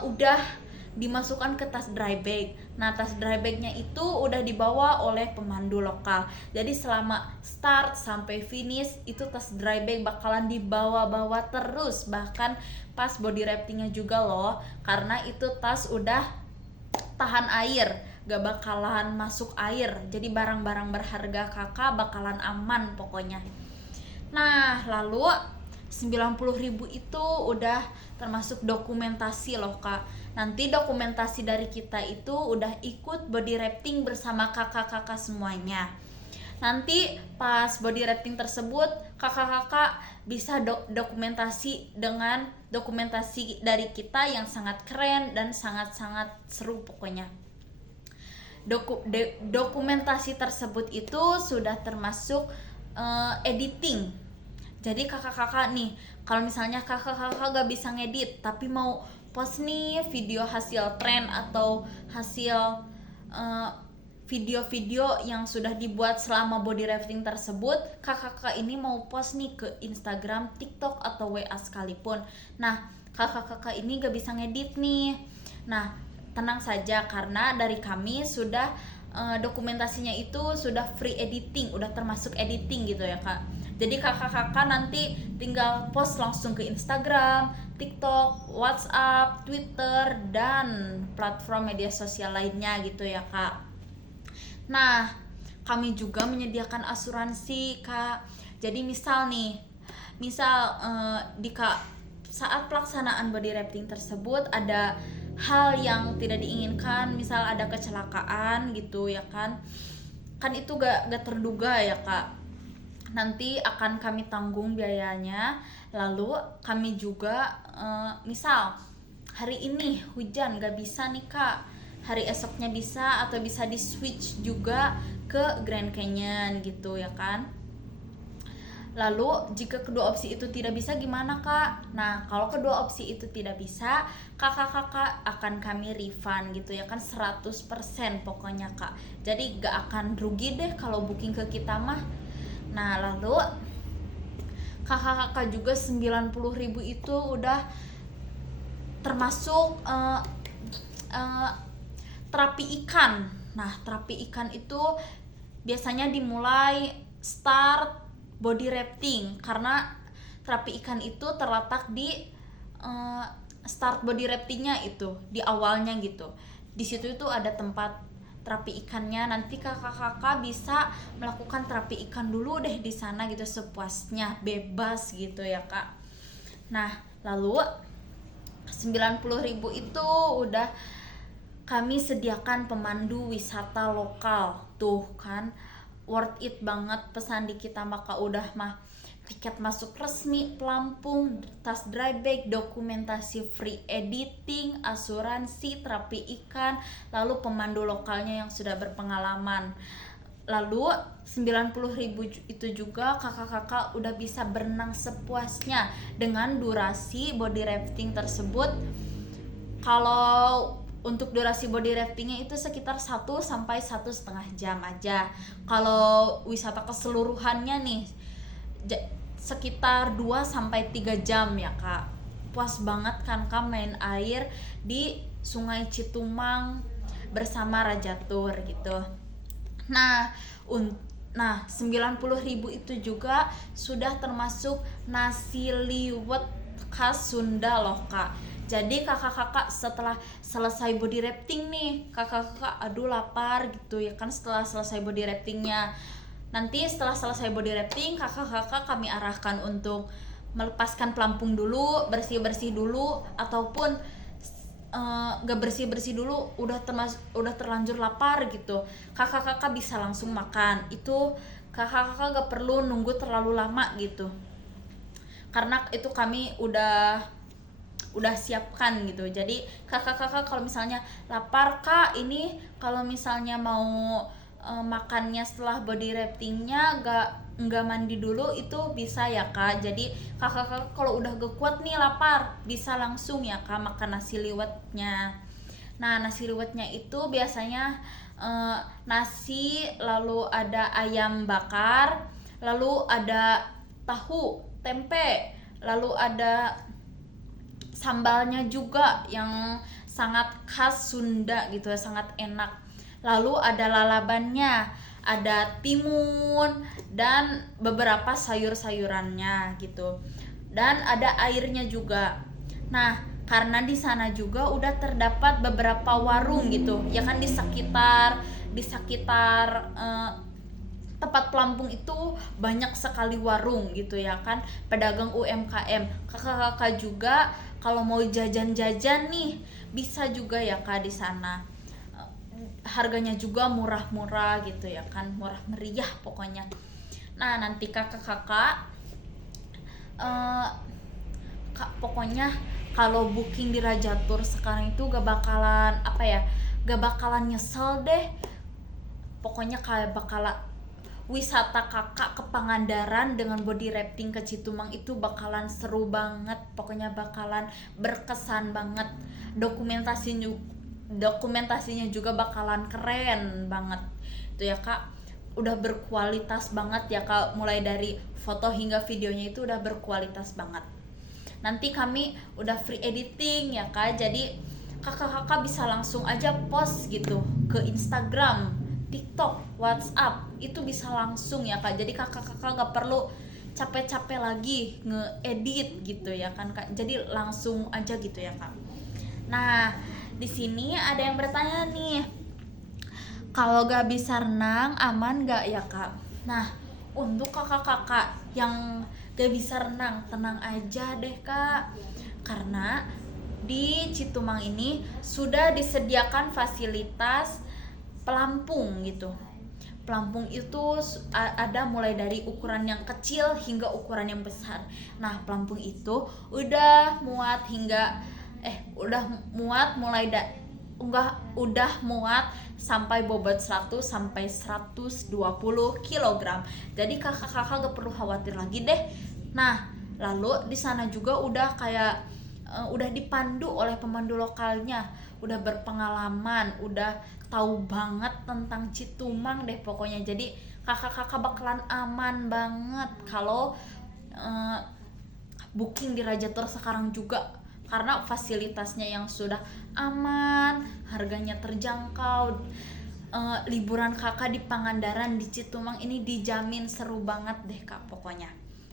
udah dimasukkan ke tas dry bag. Nah tas dry bagnya itu udah dibawa oleh pemandu lokal. Jadi selama start sampai finish itu tas dry bag bakalan dibawa-bawa terus, bahkan pas body raftingnya juga loh, karena itu tas udah tahan air, gak bakalan masuk air. Jadi barang-barang berharga kakak bakalan aman pokoknya. Nah lalu 90.000 itu udah termasuk dokumentasi loh kak. Nanti dokumentasi dari kita itu udah ikut body rafting bersama kakak-kakak semuanya. Nanti pas body rafting tersebut kakak-kakak bisa dokumentasi dengan dokumentasi dari kita yang sangat keren dan sangat-sangat seru pokoknya. Dokumentasi tersebut itu sudah termasuk editing. Jadi kakak-kakak nih, kalau misalnya kakak-kakak gak bisa ngedit tapi mau post nih video hasil tren atau hasil video-video yang sudah dibuat selama body rafting tersebut, kakak-kakak ini mau post nih ke Instagram, TikTok atau WA sekalipun. Nah kakak-kakak ini gak bisa ngedit nih. Nah tenang saja karena dari kami sudah dokumentasinya itu sudah free editing, udah termasuk editing gitu ya kak. Jadi kakak-kakak nanti tinggal post langsung ke Instagram, TikTok, WhatsApp, Twitter, dan platform media sosial lainnya gitu ya kak. Nah kami juga menyediakan asuransi kak. Jadi misal saat pelaksanaan body rafting tersebut ada hal yang tidak diinginkan, misal ada kecelakaan gitu ya kan itu gak terduga ya kak, nanti akan kami tanggung biayanya. Lalu kami juga misal hari ini hujan gak bisa nih kak, hari esoknya bisa, atau bisa di switch juga ke Grand Canyon gitu ya kan. Lalu jika kedua opsi itu tidak bisa gimana kak? Nah kalau kedua opsi itu tidak bisa, kakak-kakak akan kami refund gitu ya kan, 100% pokoknya kak. Jadi gak akan rugi deh kalau booking ke kita mah. Nah lalu kakak-kakak juga 90.000 itu udah termasuk terapi ikan. Nah terapi ikan itu biasanya dimulai start body rafting, karena terapi ikan itu terletak di start body raftingnya itu di awalnya gitu. Di situ itu ada tempat terapi ikannya. Nanti kakak-kakak bisa melakukan terapi ikan dulu deh di sana gitu, sepuasnya, bebas gitu ya kak. Nah lalu 90.000 itu udah kami sediakan pemandu wisata lokal tuh kan, worth it banget pesan di kita maka udah mah tiket masuk resmi, pelampung, tas dry bag, dokumentasi free editing, asuransi, terapi ikan, lalu pemandu lokalnya yang sudah berpengalaman. Lalu 90.000 itu juga kakak-kakak udah bisa berenang sepuasnya dengan durasi body rafting tersebut. Kalau untuk durasi body raftingnya itu sekitar 1 sampai 1,5 jam aja. Kalau wisata keseluruhannya nih sekitar 2 sampai 3 jam ya kak. Puas banget kan kak main air di Sungai Citumang bersama Raja Tour gitu. Nah 90.000 itu juga sudah termasuk nasi liwet khas Sunda loh kak. Jadi kakak-kakak setelah selesai body rafting nih, kakak-kakak aduh lapar gitu ya kan, setelah selesai body raftingnya. Nanti setelah selesai body rafting, kakak-kakak kami arahkan untuk melepaskan pelampung dulu, bersih-bersih dulu, ataupun gak bersih-bersih dulu, udah terlanjur lapar gitu, kakak-kakak bisa langsung makan. Itu kakak-kakak gak perlu nunggu terlalu lama gitu, karena itu kami udah siapkan gitu. Jadi kakak-kakak kalau misalnya lapar kak, ini kalau misalnya mau makannya setelah body raftingnya nggak mandi dulu itu bisa ya kak. Jadi kakak-kakak kalau udah gak kuat nih lapar, bisa langsung ya kak makan nasi liwetnya. Nah nasi liwetnya itu biasanya nasi, lalu ada ayam bakar, lalu ada tahu, tempe, lalu ada sambalnya juga yang sangat khas Sunda gitu, sangat enak. Lalu ada lalabannya, ada timun dan beberapa sayur-sayurannya gitu. Dan ada airnya juga. Nah, karena di sana juga udah terdapat beberapa warung gitu, ya kan di sekitar tempat pelampung itu banyak sekali warung gitu ya kan, pedagang UMKM. Kakak-kakak juga kalau mau jajan-jajan nih bisa juga ya kak di sana. Harganya juga murah-murah gitu ya kan, murah meriah pokoknya. Nah nanti kakak-kakak pokoknya kalau booking di Raja Tour sekarang itu gak bakalan nyesel deh. Pokoknya kayak bakalan wisata kakak ke Pangandaran dengan body rafting ke Citumang itu bakalan seru banget, pokoknya bakalan berkesan banget. Dokumentasinya juga bakalan keren banget itu ya kak, udah berkualitas banget ya kak, mulai dari foto hingga videonya itu udah berkualitas banget. Nanti kami udah free editing ya kak, jadi kakak-kakak bisa langsung aja post gitu ke Instagram, TikTok, WhatsApp, itu bisa langsung ya kak. Jadi kakak-kakak gak perlu capek-capek lagi nge-edit gitu ya kan kak, jadi langsung aja gitu ya kak. Nah di sini ada yang bertanya nih, kalau gak bisa renang aman gak ya kak? Nah untuk kakak-kakak yang gak bisa renang, tenang aja deh kak, karena di Citumang ini sudah disediakan fasilitas pelampung gitu. Pelampung itu ada mulai dari ukuran yang kecil hingga ukuran yang besar. Nah pelampung itu udah muat mulai udah muat sampai bobot 100 sampai 120 kg. Jadi kakak-kakak gak perlu khawatir lagi deh. Nah, lalu di sana juga udah kayak udah dipandu oleh pemandu lokalnya, udah berpengalaman, udah tahu banget tentang Citumang deh pokoknya. Jadi kakak-kakak bakalan aman banget kalau booking di Raja Tour sekarang juga, karena fasilitasnya yang sudah aman, harganya terjangkau. Liburan kakak di Pangandaran di Citumang ini dijamin seru banget deh kak pokoknya.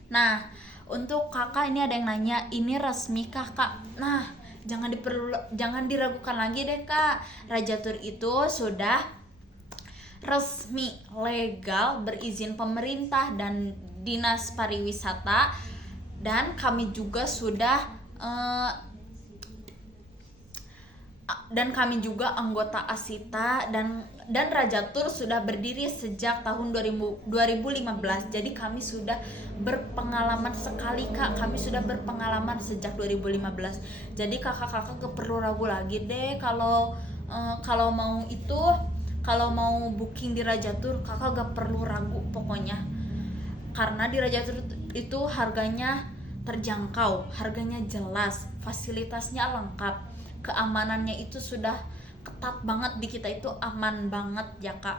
Nah, untuk kakak ini ada yang nanya, ini resmi kah kak? Nah, jangan diragukan lagi deh kak. Raja Tour itu sudah resmi, legal, berizin pemerintah dan dinas pariwisata, dan kami juga sudah anggota Asita, dan Raja Tour sudah berdiri sejak tahun 2015. Jadi kami sudah berpengalaman sekali kak, kami sudah berpengalaman sejak 2015. Jadi kakak-kakak gak perlu ragu lagi deh kalau mau booking di Raja Tour, kakak gak perlu ragu pokoknya. Karena di Raja Tour itu harganya terjangkau, harganya jelas, fasilitasnya lengkap, keamanannya itu sudah ketat banget, di kita itu aman banget ya kak.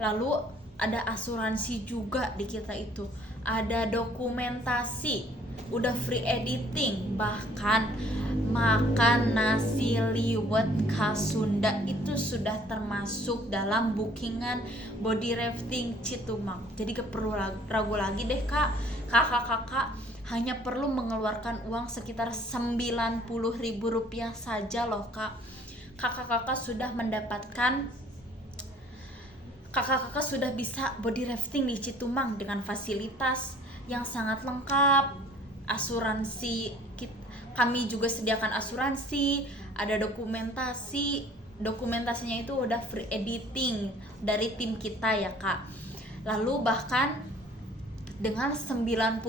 Lalu ada asuransi juga di kita itu, ada dokumentasi, udah free editing, bahkan makan nasi liwet khas Sunda itu sudah termasuk dalam bookingan body rafting Citumang. Jadi gak perlu ragu lagi deh kak. Kakak-kakak hanya perlu mengeluarkan uang sekitar Rp90.000 saja loh kak. Kakak-kakak sudah bisa body rafting di Citumang dengan fasilitas yang sangat lengkap. Kami juga sediakan asuransi, ada dokumentasinya itu udah free editing dari tim kita ya kak. Lalu bahkan dengan 90.000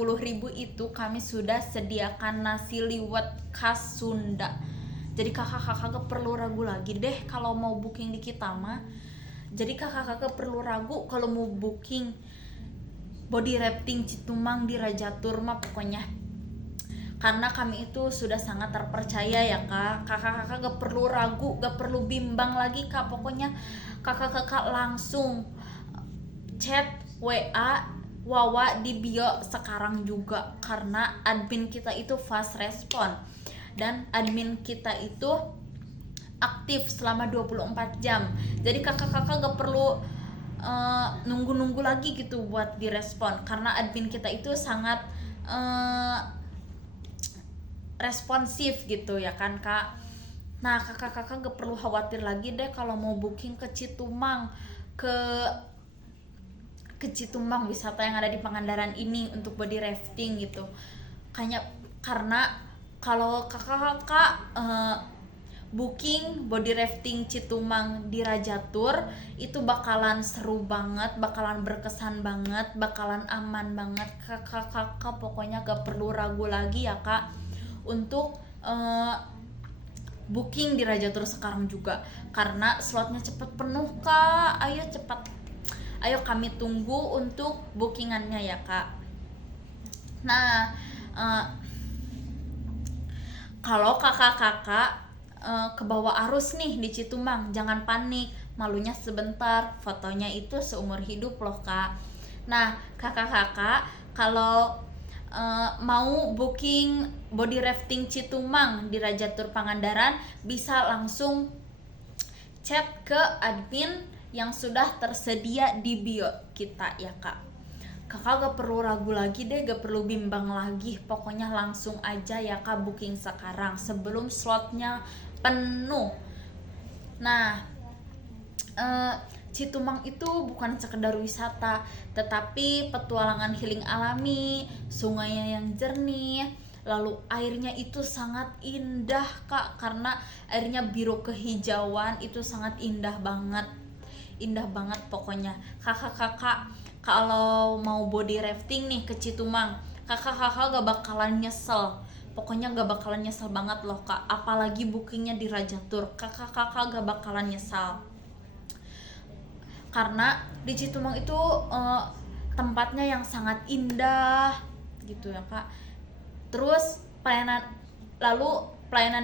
itu kami sudah sediakan nasi liwet khas Sunda. Jadi kakak-kakak gak perlu ragu lagi deh kalau mau booking di kita mah. Jadi kakak-kakak perlu ragu kalau mau booking body rafting Citumang di Raja Tour mah pokoknya. Karena kami itu sudah sangat terpercaya ya kak. Kakak-kakak gak perlu ragu, gak perlu bimbang lagi kak. Pokoknya kakak-kakak langsung chat WA Wawa di bio sekarang juga, karena admin kita itu fast respon dan admin kita itu aktif selama 24 jam. Jadi kakak-kakak gak perlu nunggu-nunggu lagi gitu buat direspon, karena admin kita itu sangat responsif gitu ya kan kak. Nah kakak-kakak gak perlu khawatir lagi deh kalau mau booking ke Citumang, ke Citumang, wisata yang ada di Pangandaran ini untuk body rafting gitu. Karena kalau kakak-kakak booking body rafting Citumang di Raja Tour itu bakalan seru banget, bakalan berkesan banget, bakalan aman banget. Kakak-kakak pokoknya gak perlu ragu lagi ya kak untuk booking di Raja Tour sekarang juga, karena slotnya cepet penuh kak. Ayo kami tunggu untuk bookingannya ya kak. Nah kalau kakak-kakak kebawa arus nih di Citumang, jangan panik, malunya sebentar, fotonya itu seumur hidup loh kak. Nah kakak-kakak kalau mau booking body rafting Citumang di Raja Tour Pangandaran, bisa langsung chat ke admin yang sudah tersedia di bio kita ya kak. Kakak gak perlu ragu lagi deh, gak perlu bimbang lagi, pokoknya langsung aja ya kak booking sekarang sebelum slotnya penuh. Nah Citumang itu bukan sekedar wisata, tetapi petualangan healing alami, sungainya yang jernih, lalu airnya itu sangat indah kak, karena airnya biru kehijauan, itu sangat indah banget pokoknya. Kakak-kakak kalau mau body rafting nih ke Citumang, kakak-kakak gak bakalan nyesel. pokoknya gak bakalan nyesel banget loh kak, apalagi bookingnya di Raja Tour. Kakak-kakak gak bakalan nyesal karena di Citumang itu tempatnya yang sangat indah gitu ya kak. Terus pelayanan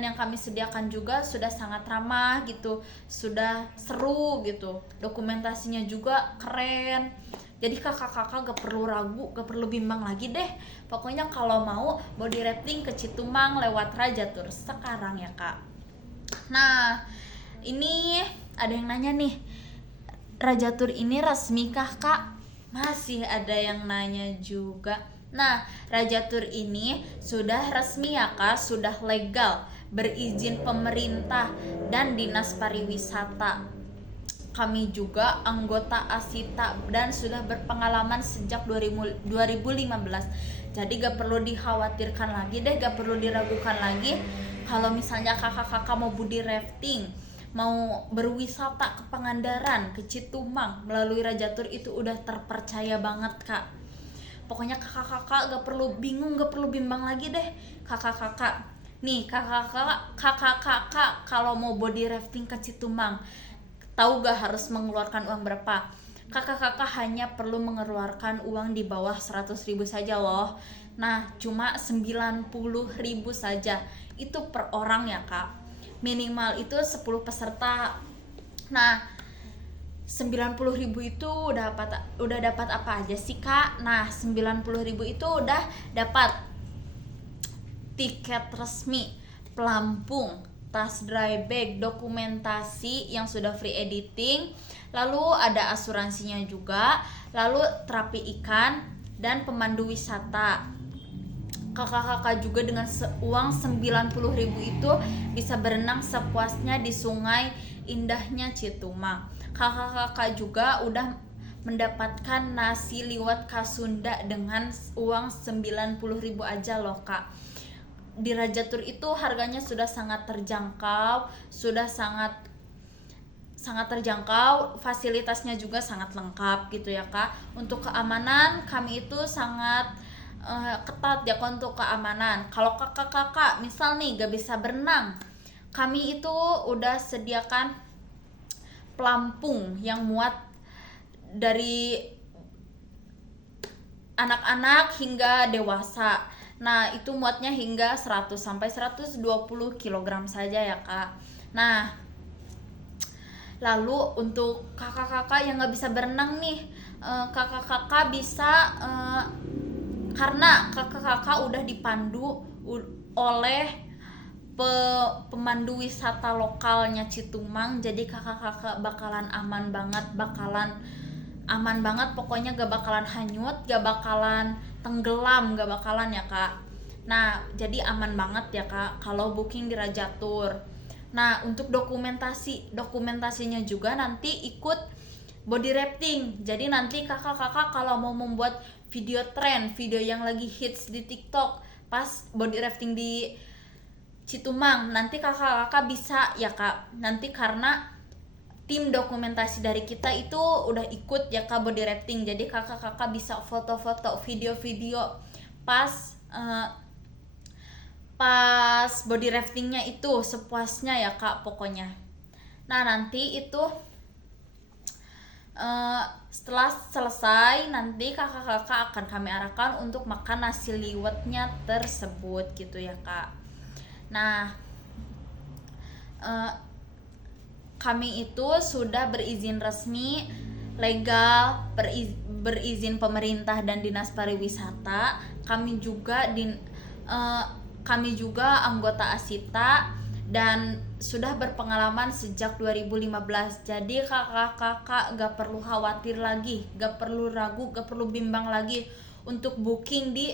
yang kami sediakan juga sudah sangat ramah gitu, sudah seru gitu, dokumentasinya juga keren. Jadi kakak-kakak gak perlu ragu, gak perlu bimbang lagi deh. Pokoknya kalau mau body rafting ke Citumang lewat Raja Tour sekarang ya kak. Nah ini ada yang nanya nih, Raja Tour ini resmi kah kak? Masih ada yang nanya juga. Nah, Raja Tour ini sudah resmi ya kak, sudah legal, berizin pemerintah dan Dinas Pariwisata. Kami juga anggota Asita dan sudah berpengalaman sejak 2015. Jadi gak perlu dikhawatirkan lagi deh, gak perlu diragukan lagi. Kalau misalnya kakak-kakak mau body rafting, mau berwisata ke Pangandaran, ke Citumang melalui Raja Tour, itu udah terpercaya banget kak. Pokoknya kakak-kakak gak perlu bingung, gak perlu bimbang lagi deh. Kakak-kakak kalau mau body rafting ke Citumang, tahu gak harus mengeluarkan uang berapa? Kakak-kakak hanya perlu mengeluarkan uang di bawah 100.000 saja loh. Nah cuma 90.000 saja, itu per orang ya kak. Minimal itu 10 peserta. Nah 90.000 itu udah dapat apa aja sih kak? Nah 90.000 itu udah dapat tiket resmi, pelampung, tas dry bag, dokumentasi yang sudah free editing, lalu ada asuransinya juga, lalu terapi ikan dan pemandu wisata. Kakak-kakak juga dengan uang 90.000 itu bisa berenang sepuasnya di sungai indahnya Citumang. Kakak-kakak juga udah mendapatkan nasi liwet khas Sunda dengan uang 90.000 aja loh kak. Di Raja Tour itu harganya sudah sangat terjangkau, fasilitasnya juga sangat lengkap gitu ya kak. Untuk keamanan kami itu sangat ketat ya kak untuk keamanan. Kalau kakak-kakak misal nih gak bisa berenang, kami itu udah sediakan pelampung yang muat dari anak-anak hingga dewasa. Nah itu muatnya hingga 100 sampai 120 kg saja ya kak. Nah lalu untuk kakak-kakak yang gak bisa berenang nih, kakak-kakak bisa karena kakak-kakak udah dipandu oleh pemandu wisata lokalnya Citumang, jadi kakak-kakak bakalan aman banget, pokoknya gak bakalan hanyut, gak bakalan tenggelam, gak bakalan ya kak. Nah jadi aman banget ya kak kalau booking di Raja Tour. Nah untuk dokumentasinya juga nanti ikut body rafting. Jadi nanti kakak-kakak kalau mau membuat video tren, video yang lagi hits di TikTok pas body rafting di Citumang, nanti kakak-kakak bisa ya kak. Nanti karena tim dokumentasi dari kita itu udah ikut ya kak body rafting, jadi kakak-kakak bisa foto-foto, video-video pas body raftingnya itu sepuasnya ya kak pokoknya. Nah nanti itu setelah selesai nanti kakak-kakak akan kami arahkan untuk makan nasi liwetnya tersebut gitu ya kak. Nah kami itu sudah berizin resmi, legal, berizin pemerintah dan Dinas Pariwisata. Kami juga anggota Asita dan sudah berpengalaman sejak 2015. Jadi kakak-kakak gak perlu khawatir lagi, gak perlu ragu, gak perlu bimbang lagi untuk booking di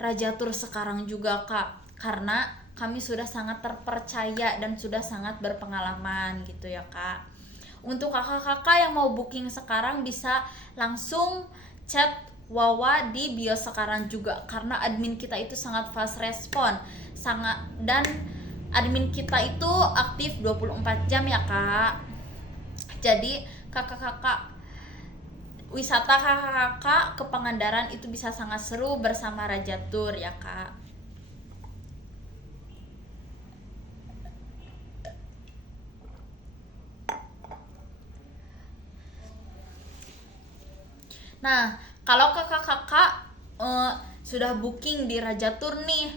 Raja Tour sekarang juga kak, karena kami sudah sangat terpercaya dan sudah sangat berpengalaman gitu ya kak. Untuk kakak-kakak yang mau booking sekarang bisa langsung chat Wawa di bio sekarang juga, karena admin kita itu sangat fast respon, dan admin kita itu aktif 24 jam ya kak. Jadi wisata kakak-kakak ke Pangandaran itu bisa sangat seru bersama Raja Tour ya kak. Nah, kalau kakak-kakak sudah booking di Raja Tour nih,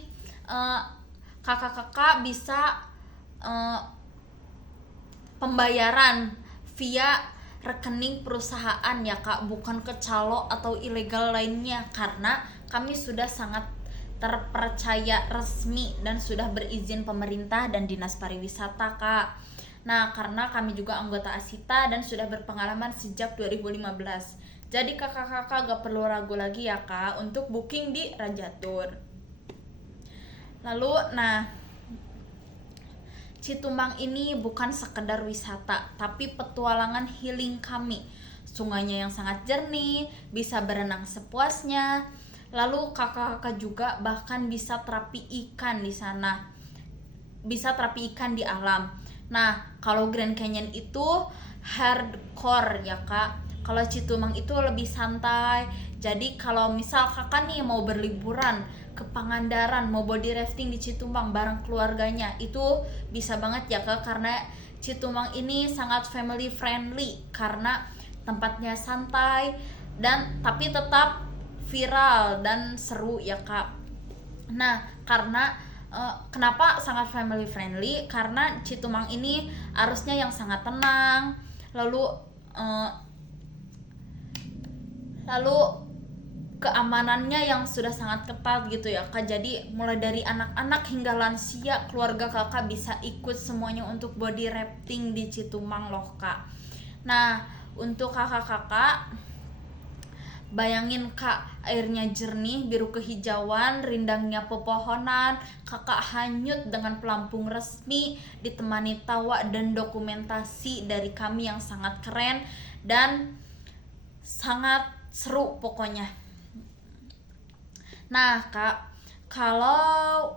kakak-kakak bisa pembayaran via rekening perusahaan ya kak, bukan ke calo atau ilegal lainnya, karena kami sudah sangat terpercaya resmi dan sudah berizin pemerintah dan dinas pariwisata kak. Nah, karena kami juga anggota Asita dan sudah berpengalaman sejak 2015. Jadi kakak-kakak gak perlu ragu lagi ya kak untuk booking di Raja Tour. Lalu, nah, Citumbang ini bukan sekedar wisata, tapi petualangan healing kami. Sungainya yang sangat jernih, bisa berenang sepuasnya. Lalu kakak-kakak juga bahkan bisa terapi ikan di sana. Bisa terapi ikan di alam. Nah, kalau Grand Canyon itu hardcore ya kak. Kalau Citumbang itu lebih santai. Jadi kalau misal kakak nih mau berliburan ke Pangandaran, mau body rafting di Citumbang bareng keluarganya, itu bisa banget ya kak, karena Citumbang ini sangat family friendly karena tempatnya santai dan tapi tetap viral dan seru ya kak. Nah, karena kenapa sangat family friendly? Karena Citumbang ini arusnya yang sangat tenang, lalu keamanannya yang sudah sangat ketat gitu ya kak. Jadi mulai dari anak-anak hingga lansia, keluarga kakak bisa ikut semuanya untuk body rafting di Citumbang loh kak. Nah, untuk kakak-kakak, bayangin kak, airnya jernih, biru kehijauan, rindangnya pepohonan, kakak hanyut dengan pelampung resmi, ditemani tawa dan dokumentasi dari kami yang sangat keren dan sangat seru pokoknya. Nah kak, kalau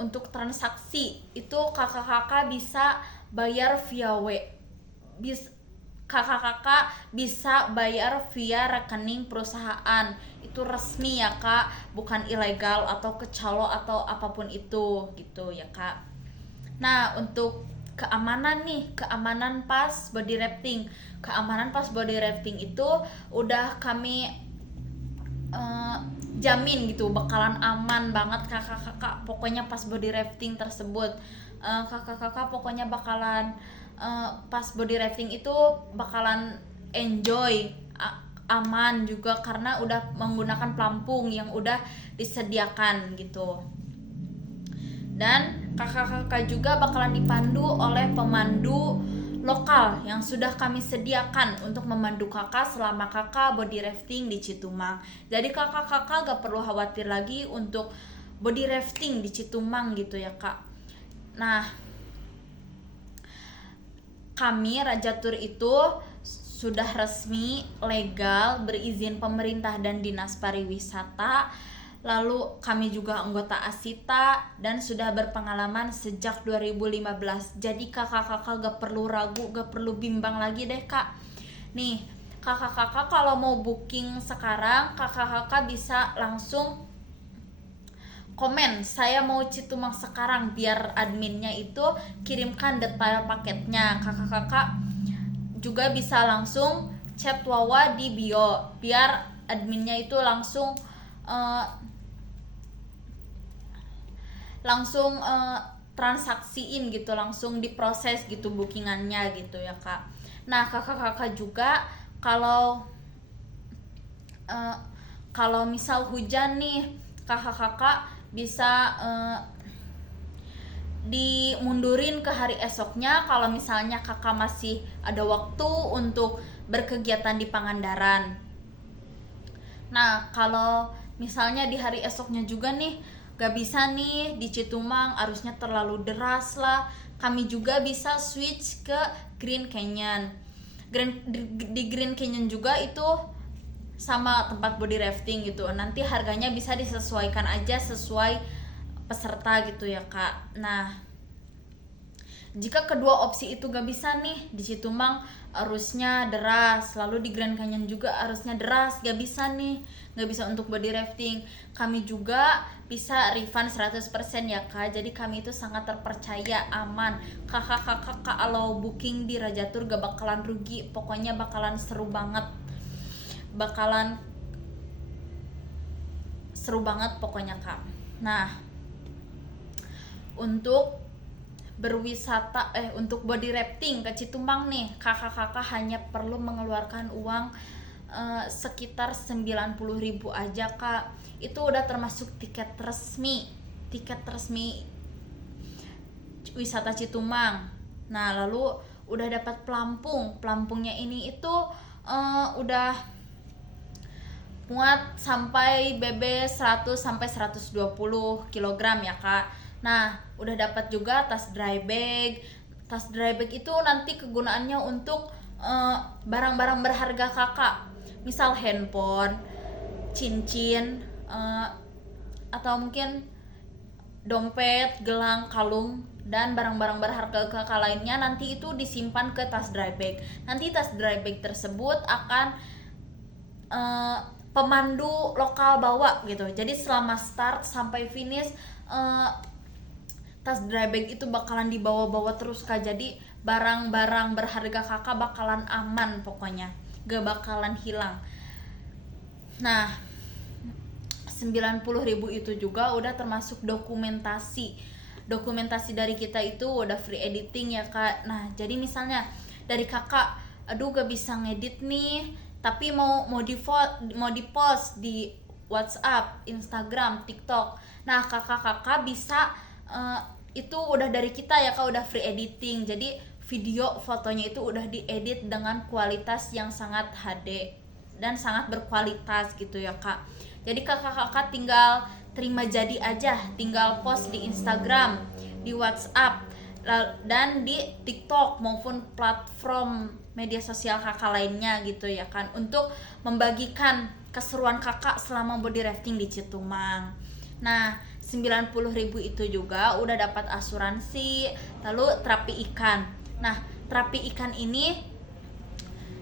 untuk transaksi itu kakak-kakak bisa bayar via kakak-kakak bisa bayar via rekening perusahaan. Itu resmi ya kak, bukan ilegal atau kecalo atau apapun itu gitu ya kak. Nah, untuk keamanan nih, keamanan pas body rafting. Keamanan pas body rafting itu udah kami jamin gitu, bakalan aman banget kakak-kakak pokoknya pas body rafting tersebut. Kakak-kakak pokoknya bakalan pas body rafting itu bakalan enjoy, aman juga karena udah menggunakan pelampung yang udah disediakan gitu. Dan kakak-kakak juga bakalan dipandu oleh pemandu lokal yang sudah kami sediakan untuk memandu kakak selama kakak body rafting di Citumbang. Jadi kakak-kakak gak perlu khawatir lagi untuk body rafting di Citumbang gitu ya kak. Nah, kami Raja Tour itu sudah resmi, legal, berizin pemerintah dan dinas pariwisata. Lalu kami juga anggota Asita dan sudah berpengalaman sejak 2015. Jadi kakak-kakak gak perlu ragu, gak perlu bimbang lagi deh kak. Nih, kakak-kakak kalau mau booking sekarang, kakak-kakak bisa langsung komen, saya mau Citumbang sekarang, biar adminnya itu kirimkan detail paketnya. Kakak-kakak juga bisa langsung chat Wawa di bio, biar adminnya itu langsung transaksiin gitu, langsung diproses gitu bookingannya gitu ya kak. Nah kakak-kakak juga kalau misal hujan nih, kakak-kakak bisa dimundurin ke hari esoknya kalau misalnya kakak masih ada waktu untuk berkegiatan di Pangandaran. Nah kalau misalnya di hari esoknya juga nih gak bisa nih di Citumbang, arusnya terlalu deras lah, kami juga bisa switch ke Grand Canyon. Di Grand Canyon juga itu sama tempat body rafting gitu, nanti harganya bisa disesuaikan aja sesuai peserta gitu ya kak. Nah jika kedua opsi itu gak bisa nih, di Citumbang arusnya deras, lalu di Grand Canyon juga arusnya deras, gak bisa nih, gak bisa untuk body rafting, kami juga bisa refund 100% ya kak. Jadi kami itu sangat terpercaya, aman. Kakak-kakak kalau booking di Raja Tour gak bakalan rugi, pokoknya bakalan seru banget. bakalan seru banget pokoknya Kak. Nah, untuk berwisata untuk body rafting ke Citumbang nih, kakak-kakak hanya perlu mengeluarkan uang sekitar 90.000 aja Kak. Itu udah termasuk tiket resmi wisata Citumbang. Nah, lalu udah dapat pelampungnya ini itu udah muat sampai BB 100 sampai 120 kg ya Kak. Nah, udah dapat juga tas dry bag. Tas dry bag itu nanti kegunaannya untuk barang-barang berharga Kakak. Misal handphone, cincin, atau mungkin dompet, gelang, kalung, dan barang-barang berharga Kakak lainnya nanti itu disimpan ke tas dry bag. Nanti tas dry bag tersebut akan pemandu lokal bawa gitu. Jadi selama start sampai finish tas dry bag itu bakalan dibawa-bawa terus Kak. Jadi barang-barang berharga Kakak bakalan aman pokoknya, gak bakalan hilang. Nah, 90.000 itu juga udah termasuk dokumentasi dari kita itu udah free editing ya Kak. Nah, jadi misalnya dari Kakak, aduh gak bisa ngedit nih, tapi mau di post di WhatsApp, Instagram, TikTok. Nah, kakak-kakak bisa itu udah dari kita ya Kak, udah free editing. Jadi video fotonya itu udah diedit dengan kualitas yang sangat HD dan sangat berkualitas gitu ya Kak. Jadi kakak-kakak tinggal terima jadi aja, tinggal post di Instagram, di WhatsApp, dan di TikTok maupun platform media sosial kakak lainnya gitu ya kan, untuk membagikan keseruan kakak selama body rafting di Citumbang. Nah, 90.000 itu juga udah dapat asuransi, lalu terapi ikan. Nah, terapi ikan ini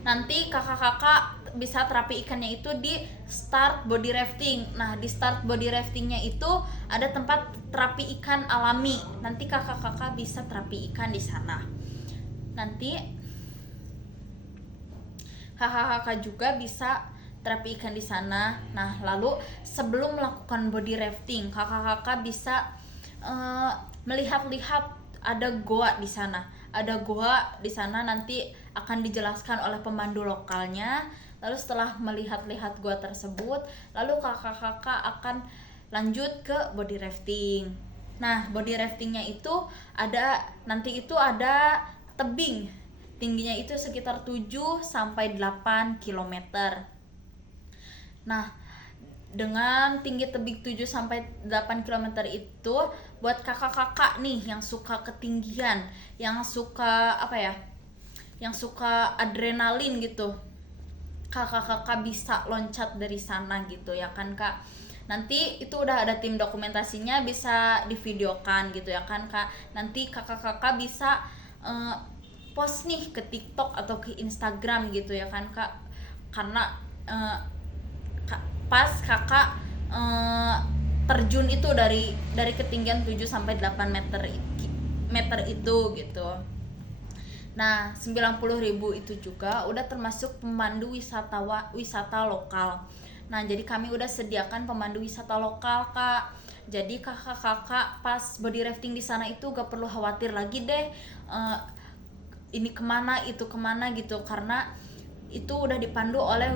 nanti kakak-kakak bisa terapi ikannya itu di start body rafting. Nah, di start body raftingnya itu ada tempat terapi ikan alami. Nanti kakak-kakak bisa terapi ikan di sana. Nanti kakak-kakak juga bisa terapi ikan di sana. Nah, lalu sebelum melakukan body rafting, kakak-kakak bisa melihat-lihat ada goa di sana. Ada goa di sana nanti akan dijelaskan oleh pemandu lokalnya. Lalu setelah melihat-lihat goa tersebut, lalu kakak-kakak akan lanjut ke body rafting. Nah, body raftingnya itu ada tebing. Tingginya itu sekitar 7 sampai 8 km. Nah, dengan tinggi tebing 7 sampai 8 km itu buat kakak-kakak nih yang suka ketinggian, yang suka yang suka adrenalin gitu, kakak-kakak bisa loncat dari sana gitu ya kan Kak. Nanti itu udah ada tim dokumentasinya, bisa divideokan gitu ya kan Kak. Nanti kakak-kakak bisa post nih ke TikTok atau ke Instagram gitu ya kan Kak. Karena pas kakak terjun itu dari ketinggian 7 sampai 8 meter itu gitu. Nah, 90.000 itu juga udah termasuk pemandu wisata lokal. Nah, jadi kami udah sediakan pemandu wisata lokal Kak. Jadi kakak-kakak pas body rafting di sana itu gak perlu khawatir lagi deh ini kemana itu kemana gitu, karena itu udah dipandu oleh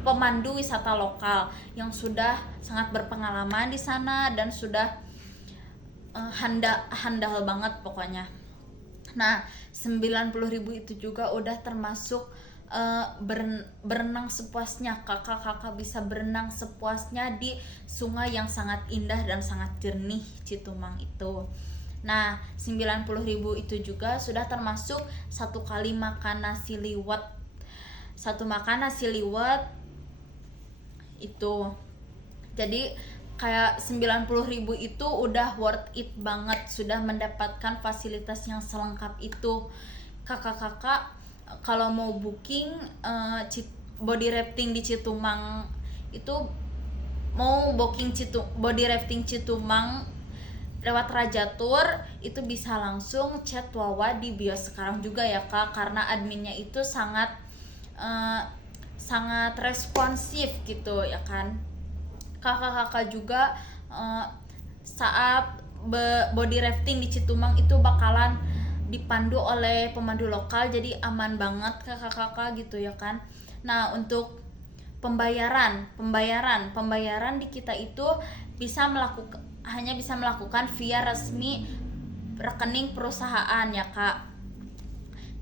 pemandu wisata lokal yang sudah sangat berpengalaman di sana dan sudah handal banget pokoknya. Nah, 90.000 itu juga udah termasuk berenang sepuasnya. Kakak-kakak bisa berenang sepuasnya di sungai yang sangat indah dan sangat jernih Citumbang itu. Nah, 90.000 itu juga sudah termasuk satu kali makan nasi liwet. Satu makan nasi liwet itu. Jadi kayak 90.000 itu udah worth it banget, sudah mendapatkan fasilitas yang selengkap itu. Kakak-kakak kalau mau booking body rafting di Citumbang itu, mau booking body rafting Citumbang lewat Raja Tour, itu bisa langsung chat Wawa di bio sekarang juga ya Kak, karena adminnya itu sangat sangat responsif gitu ya kan. Kakak-kakak juga saat body rafting di Citumang itu bakalan dipandu oleh pemandu lokal, jadi aman banget kakak-kakak gitu ya kan. Nah, untuk pembayaran di kita itu hanya bisa melakukan via resmi rekening perusahaan ya kak.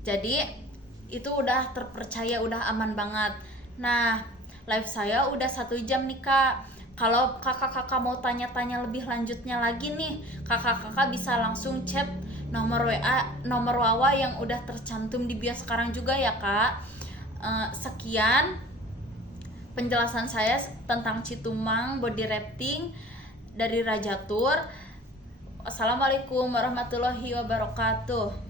Jadi itu udah terpercaya, udah aman banget. Nah, live saya udah 1 jam nih kak. Kalau kakak-kakak mau tanya-tanya lebih lanjutnya lagi nih, kakak-kakak bisa langsung chat nomor WA, nomor Wawa yang udah tercantum di bio sekarang juga ya kak. Sekian penjelasan saya tentang Citumang body rafting dari Raja Tour. Assalamualaikum warahmatullahi wabarakatuh.